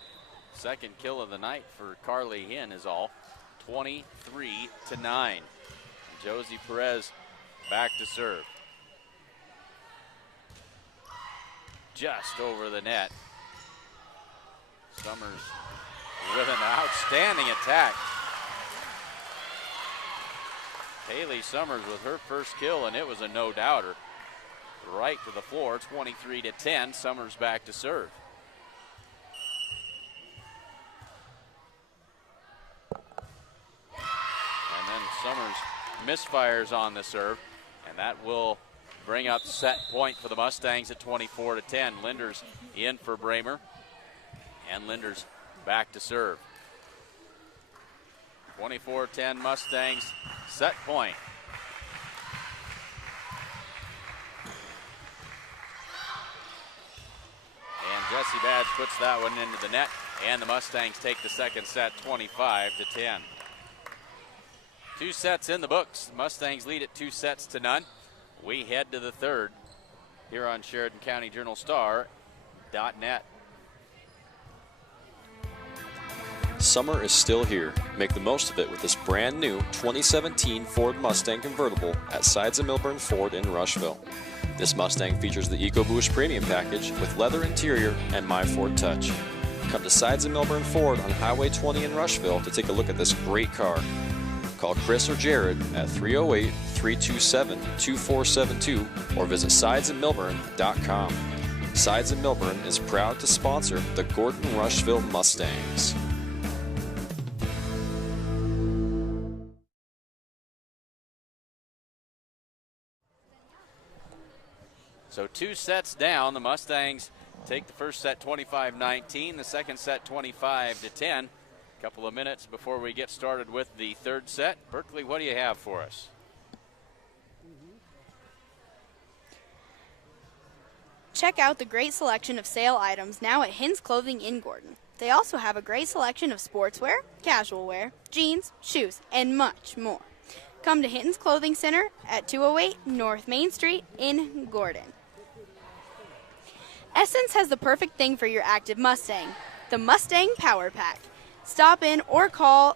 second kill of the night for Carly Hinn is all. 23-9. Josie Perez back to serve. Just over the net. Summers with an outstanding attack. Haley Summers with her first kill, and it was a no-doubter. Right to the floor, 23-10. Summers back to serve. And then Summers misfires on the serve, and that will bring up set point for the Mustangs at 24-10. Linders in for Bramer, and Linders back to serve. 24-10 Mustangs, set point. And Jesse Badge puts that one into the net, and the Mustangs take the second set 25-10. 2 sets in the books. Mustangs lead at 2-0. We head to the third. here on SheridanCountyJournalStar.net. Summer is still here. Make the most of it with this brand new 2017 Ford Mustang convertible at Sides of Milburn Ford in Rushville. This Mustang features the EcoBoost Premium Package with leather interior and My Ford Touch. Come to Sides of Milburn Ford on Highway 20 in Rushville to take a look at this great car. Call Chris or Jared at 308-327-2472 or visit sidesofmilburn.com. Sides of Milburn is proud to sponsor the Gordon Rushville Mustangs. So 2 sets down. The Mustangs take the first set 25-19, the second set 25-10. A couple of minutes before we get started with the third set. Berkeley, what do you have for us? Check out the great selection of sale items now at Hin's Clothing in Gordon. They also have a great selection of sportswear, casual wear, jeans, shoes, and much more. Come to Hinton's Clothing Center at 208 North Main Street in Gordon. Essence has the perfect thing for your active Mustang, the Mustang Power Pack. Stop in or call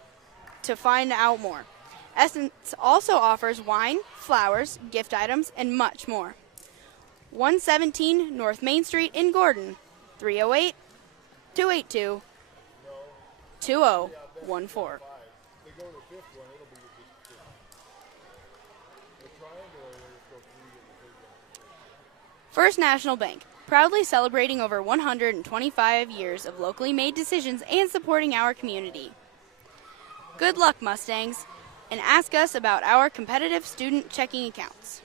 to find out more. Essence also offers wine, flowers, gift items, and much more. 117 North Main Street in Gordon, 308-282-2014. First National Bank, proudly celebrating over 125 years of locally made decisions and supporting our community. Good luck, Mustangs, and ask us about our competitive student checking accounts.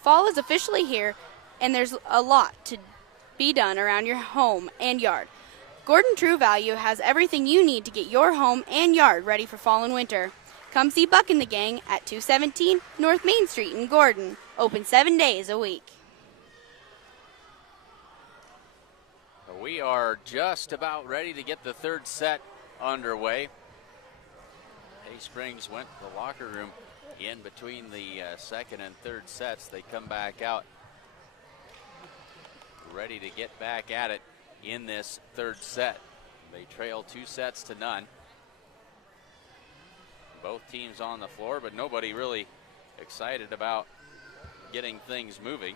Fall is officially here, and there's a lot to be done around your home and yard. Gordon True Value has everything you need to get your home and yard ready for fall and winter. Come see Buck and the gang at 217 North Main Street in Gordon. Open 7 days a week. We are just about ready to get the third set underway. Hay Springs went to the locker room in between the second and third sets. They come back out ready to get back at it in this third set. They trail 2-0. Both teams on the floor, but nobody really excited about getting things moving.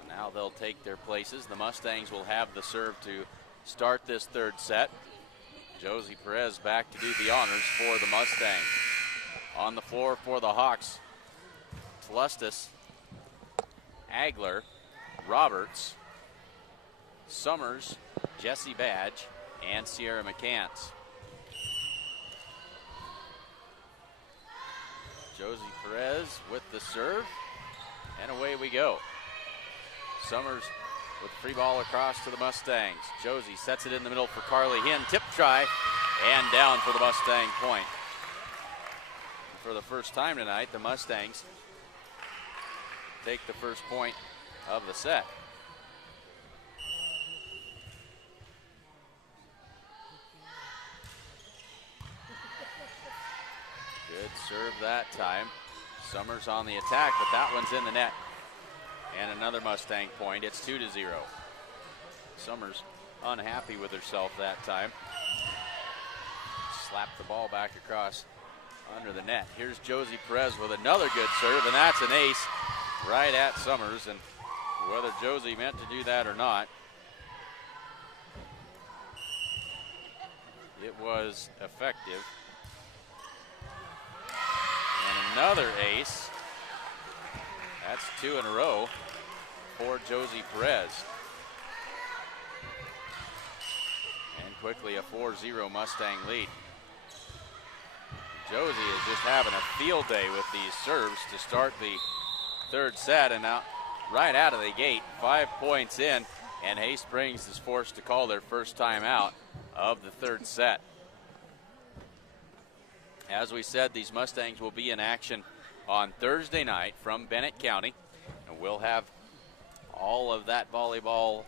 And now they'll take their places. The Mustangs will have the serve to start this third set. Josie Perez back to do the honors for the Mustangs. On the floor for the Hawks, Tlustis, Agler, Roberts, Summers, Jesse Badge, and Sierra McCants. Josie Perez with the serve, and away we go. Summers with free ball across to the Mustangs. Josie sets it in the middle for Carly Hinn. Tip try, and down for the Mustang point. For the first time tonight, the Mustangs take the first point of the set. Good serve that time. Summers on the attack, but that one's in the net. And another Mustang point. It's 2-0. Summers unhappy with herself that time. Slapped the ball back across under the net. Here's Josie Perez with another good serve, and that's an ace right at Summers. And whether Josie meant to do that or not, it was effective. And another ace. That's 2 in a row for Josie Perez. And quickly a 4-0 Mustang lead. Josie is just having a field day with these serves to start the third set, and now right out of the gate, 5 points in, and Hay Springs is forced to call their first time out of the third set. As we said, these Mustangs will be in action on Thursday night from Bennett County, and we'll have all of that volleyball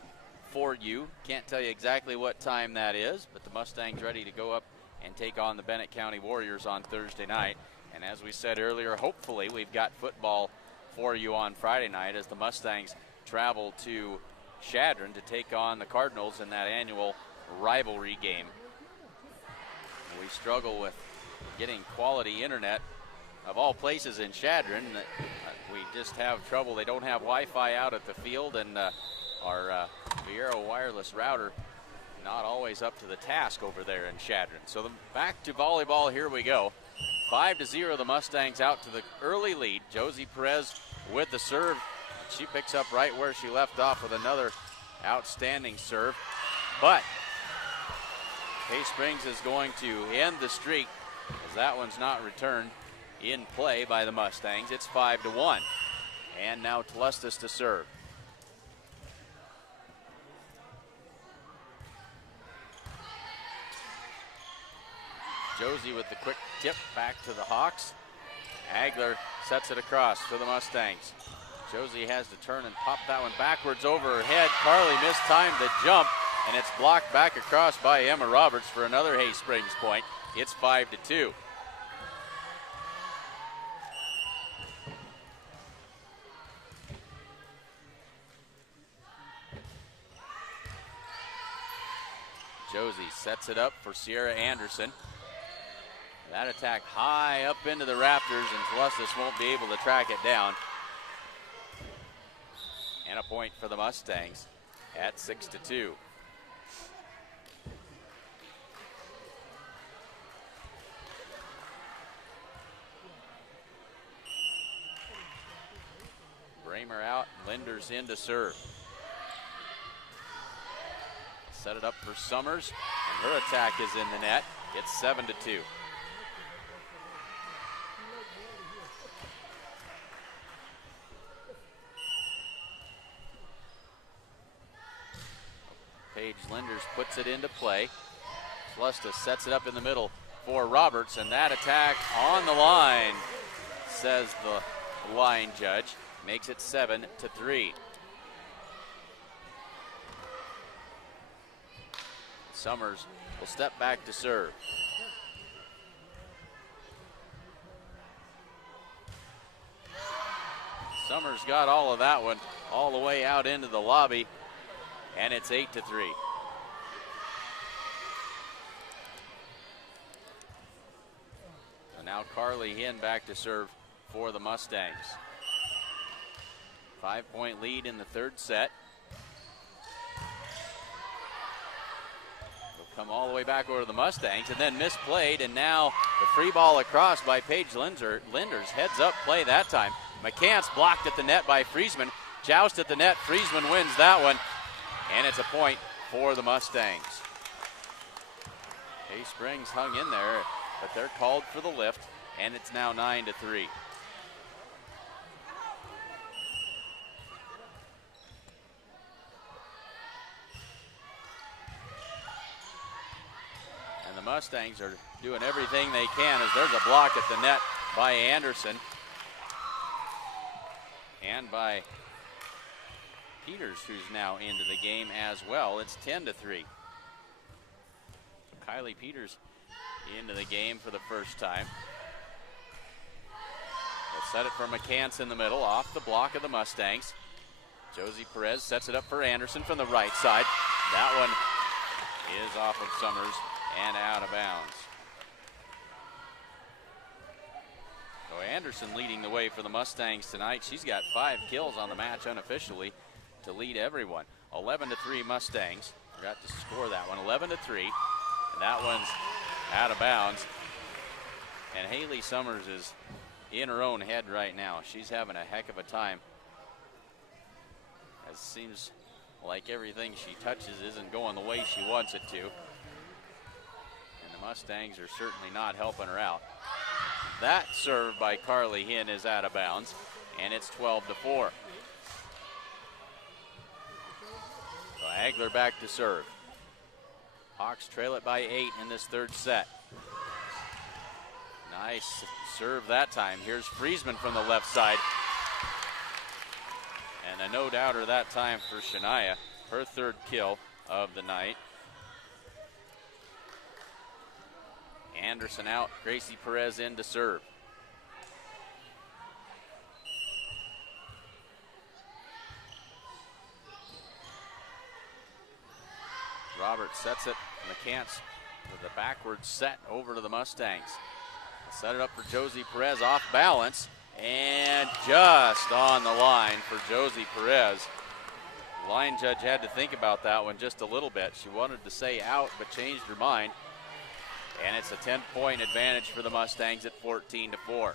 for you. Can't tell you exactly what time that is, but the Mustangs ready to go up and take on the Bennett County Warriors on Thursday night. And as we said earlier, hopefully we've got football for you on Friday night as the Mustangs travel to Chadron to take on the Cardinals in that annual rivalry game. We struggle with getting quality internet of all places in Chadron. We just have trouble. They don't have Wi-Fi out at the field, and our Viero wireless router not always up to the task over there in Chadron. So back to volleyball, here we go. 5-0, the Mustangs out to the early lead. Josie Perez with the serve. She picks up right where she left off with another outstanding serve. But Hay Springs is going to end the streak as that one's not returned in play by the Mustangs. It's 5-1. And now Tlustis to serve. Josie with the quick tip back to the Hawks. Agler sets it across for the Mustangs. Josie has to turn and pop that one backwards over her head. Carly mistimed the jump, and it's blocked back across by Emma Roberts for another Hay Springs point. It's 5-2. Josie sets it up for Sierra Anderson. That attack high up into the rafters, and Tlustis won't be able to track it down. And a point for the Mustangs at 6-2. Bramer out, Linders in to serve. Set it up for Summers, and her attack is in the net. It's 7-2. Paige Linders puts it into play. Tlustis sets it up in the middle for Roberts, and that attack on the line, says the line judge, makes it 7-3. Summers will step back to serve. Summers got all of that one all the way out into the lobby, and it's 8-3. So now Carly Hinn back to serve for the Mustangs. 5-point lead in the third set. Come all the way back over to the Mustangs, and then misplayed, and now the free ball across by Paige Linders. Heads up play that time. McCants blocked at the net by Friesman. Joust at the net. Friesman wins that one, and it's a point for the Mustangs. Hay Springs hung in there, but they're called for the lift, and it's now 9-3. The Mustangs are doing everything they can as there's a block at the net by Anderson and by Peters, who's now into the game as well. It's 10-3. Kylie Peters into the game for the first time. They'll set it for McCants in the middle, off the block of the Mustangs. Josie Perez sets it up for Anderson from the right side. That one is off of Summers and out of bounds. So Anderson leading the way for the Mustangs tonight. She's got 5 kills on the match unofficially to lead everyone. 11-3 Mustangs. Forgot to score that one. 11-3. And that one's out of bounds. And Haley Summers is in her own head right now. She's having a heck of a time. It seems like everything she touches isn't going the way she wants it to. Mustangs are certainly not helping her out. That serve by Carly Hinn is out of bounds, and it's 12-4. So Agler back to serve. Hawks trail it by 8 in this third set. Nice serve that time. Here's Friesman from the left side. And a no-doubter that time for Shania. her third kill of the night. Anderson out, Gracie Perez in to serve. Roberts sets it. McCants with a backwards set over to the Mustangs. Set it up for Josie Perez, off balance, and just on the line for Josie Perez. The line judge had to think about that one just a little bit. She wanted to say out, but changed her mind. And it's a 10-point advantage for the Mustangs at 14-4.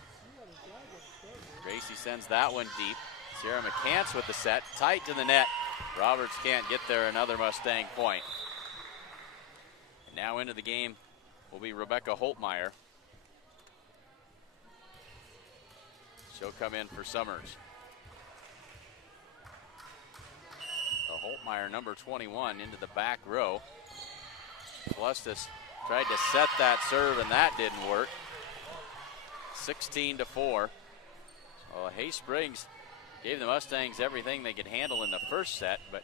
Gracie sends that one deep. Sierra McCants with the set, tight to the net. Roberts can't get there, another Mustang point. And now into the game will be Rebecca Holtmeyer. She'll come in for Summers. So Holtmeyer, number 21, into the back row. Celestis tried to set that serve, and that didn't work. 16-4. Well, Hay Springs gave the Mustangs everything they could handle in the first set, but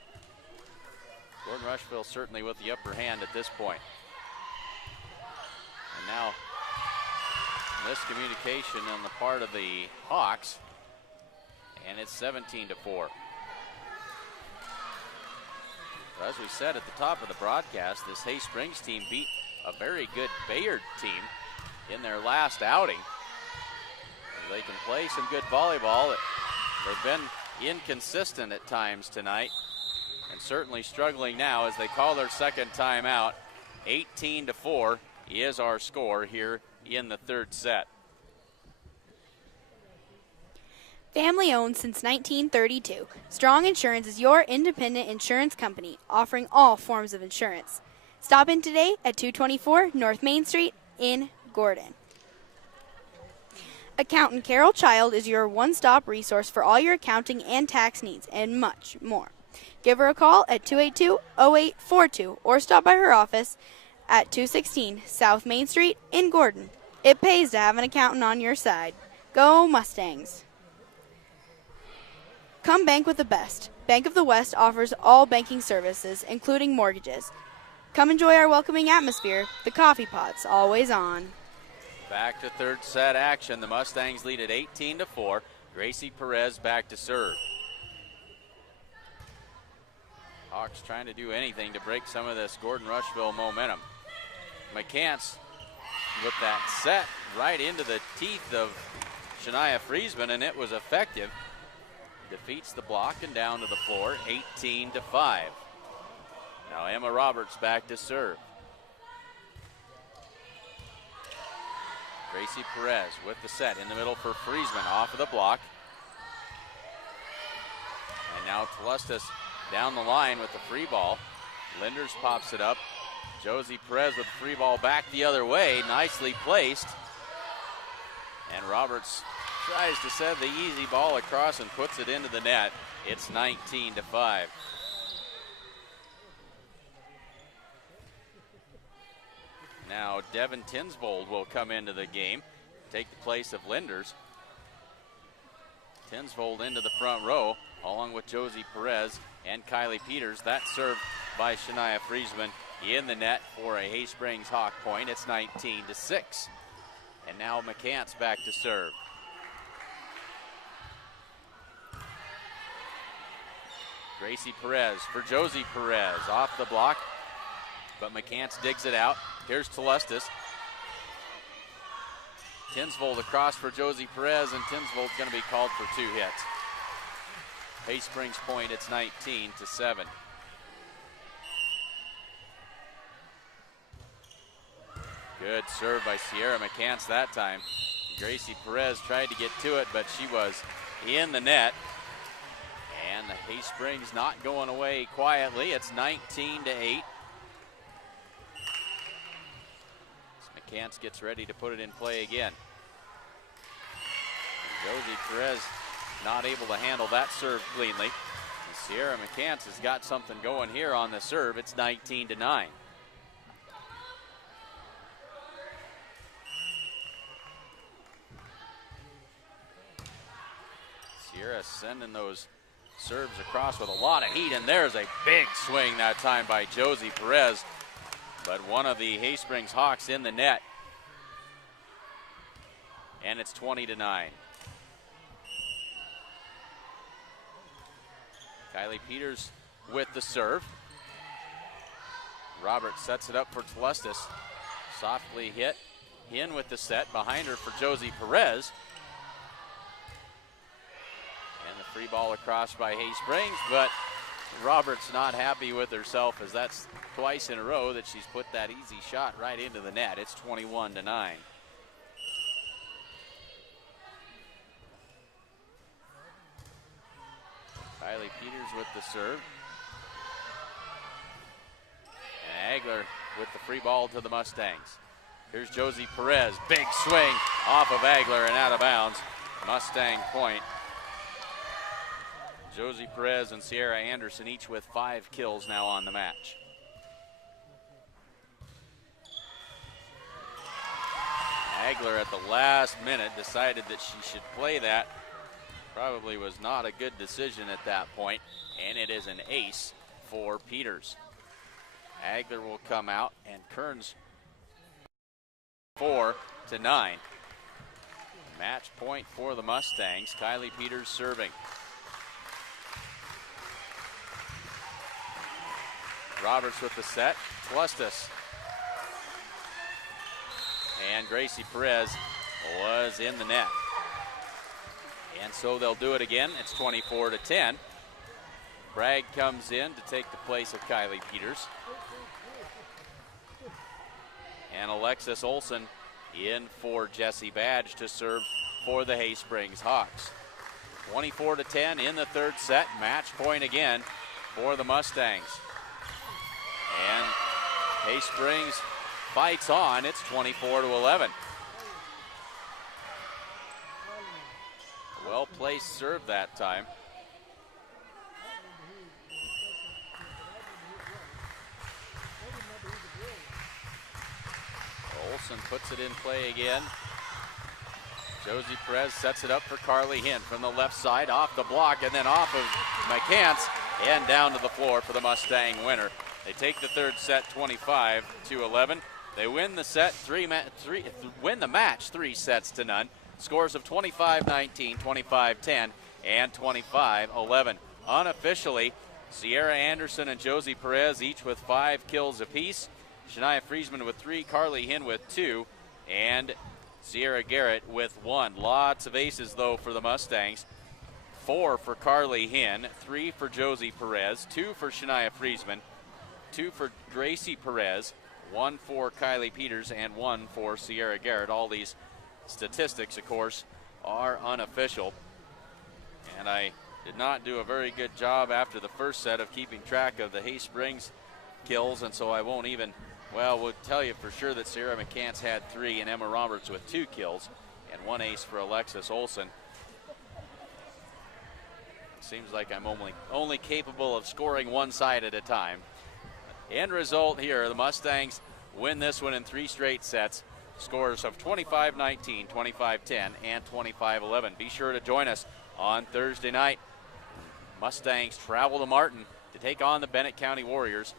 Gordon Rushville certainly with the upper hand at this point. And now miscommunication on the part of the Hawks, and it's 17-4. As we said at the top of the broadcast, this Hay Springs team beat a very good Bayard team in their last outing. They can play some good volleyball. They've been inconsistent at times tonight, and certainly struggling now as they call their second timeout. 18-4 is our score here in the third set. Family owned since 1932, Strong Insurance is your independent insurance company offering all forms of insurance. Stop in today at 224 North Main Street in Gordon. Accountant Carol Child is your one-stop resource for all your accounting and tax needs and much more. Give her a call at 282-0842 or stop by her office at 216 South Main Street in Gordon. It pays to have an accountant on your side. Go Mustangs. Come bank with the best. Bank of the West offers all banking services, including mortgages. Come enjoy our welcoming atmosphere. The coffee pot's always on. Back to third set action. The Mustangs lead at 18-4. Gracie Perez back to serve. Hawks trying to do anything to break some of this Gordon Rushville momentum. McCants with that set right into the teeth of Shania Friesman, and it was effective. Defeats the block and down to the floor, 18-5. Now Emma Roberts back to serve. Gracie Perez with the set in the middle for Friesman, off of the block. And now Telestas down the line with the free ball. Linders pops it up. Josie Perez with the free ball back the other way, nicely placed. And Roberts tries to send the easy ball across and puts it into the net. It's 19-5. Now Devin Tinsvold will come into the game, take the place of Linders. Tinsvold into the front row, along with Josie Perez and Kylie Peters. That's served by Shania Friesman in the net for a Hay Springs Hawk point. It's 19-6. And now McCants back to serve. Gracie Perez for Josie Perez, off the block, but McCants digs it out. Here's Telestas. Tinsvold across for Josie Perez, and Tinsvold's going to be called for 2 hits. Hay Springs point, it's 19-7. Good serve by Sierra McCants that time. Gracie Perez tried to get to it, but she was in the net. And the Hay Springs not going away quietly. It's 19-8. McCants gets ready to put it in play again. Josie Perez not able to handle that serve cleanly. And Sierra McCants has got something going here on the serve. It's 19-9. Sierra sending those serves across with a lot of heat, and there's a big swing that time by Josie Perez. But one of the Hay-Springs Hawks in the net. And it's 20-9. Kylie Peters with the serve. Roberts sets it up for Tlustis. Softly hit. In with the set. Behind her for Josie Perez. And the free ball across by Hay-Springs, but Roberts not happy with herself, as that's twice in a row that she's put that easy shot right into the net. It's 21-9. Kylie Peters with the serve. And Agler with the free ball to the Mustangs. Here's Josie Perez. Big swing off of Agler and out of bounds. Mustang point. Josie Perez and Sierra Anderson each with 5 kills now on the match. Agler at the last minute decided that she should play that. Probably was not a good decision at that point, and it is an ace for Peters. Agler will come out, and Kearns 4-9. Match point for the Mustangs. Kylie Peters serving. Roberts with the set. Tlustis. And Gracie Perez was in the net. And so they'll do it again. It's 24-10. Bragg comes in to take the place of Kylie Peters. And Alexis Olson in for Jessie Badge to serve for the Hay-Springs Hawks. 24-10 in the third set. Match point again for the Mustangs. And Hay-Springs fights on. It's 24-11. Well-placed serve that time. Olson puts it in play again. Josie Perez sets it up for Carly Hinn from the left side, off the block, and then off of McCants and down to the floor for the Mustang winner. They take the third set 25-11. They win the set win the match 3-0. Scores of 25-19, 25-10, and 25-11. Unofficially, Sierra Anderson and Josie Perez each with 5 kills apiece. Shania Friesman with 3, Carly Hinn with 2, and Sierra Garrett with 1. Lots of aces, though, for the Mustangs. 4 for Carly Hinn, 3 for Josie Perez, 2 for Shania Friesman, 2 for Gracie Perez, 1 for Kylie Peters, and 1 for Sierra Garrett. All these statistics, of course, are unofficial. And I did not do a very good job after the first set of keeping track of the Hay-Springs kills, and so I won't even, well, we'll tell you for sure that Sarah McCants had 3 and Emma Roberts with 2 kills and 1 ace for Alexis Olson. Seems like I'm only capable of scoring one side at a time. End result here, the Mustangs win this one in 3 straight sets. Scores of 25-19, 25-10, and 25-11. Be sure to join us on Thursday night. Mustangs travel to Martin to take on the Bennett County Warriors.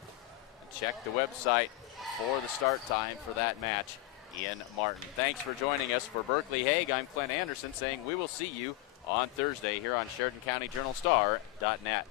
And check the website for the start time for that match in Martin. Thanks for joining us. For Berkeley Hague, I'm Clint Anderson saying we will see you on Thursday here on SheridanCountyJournalStar.net.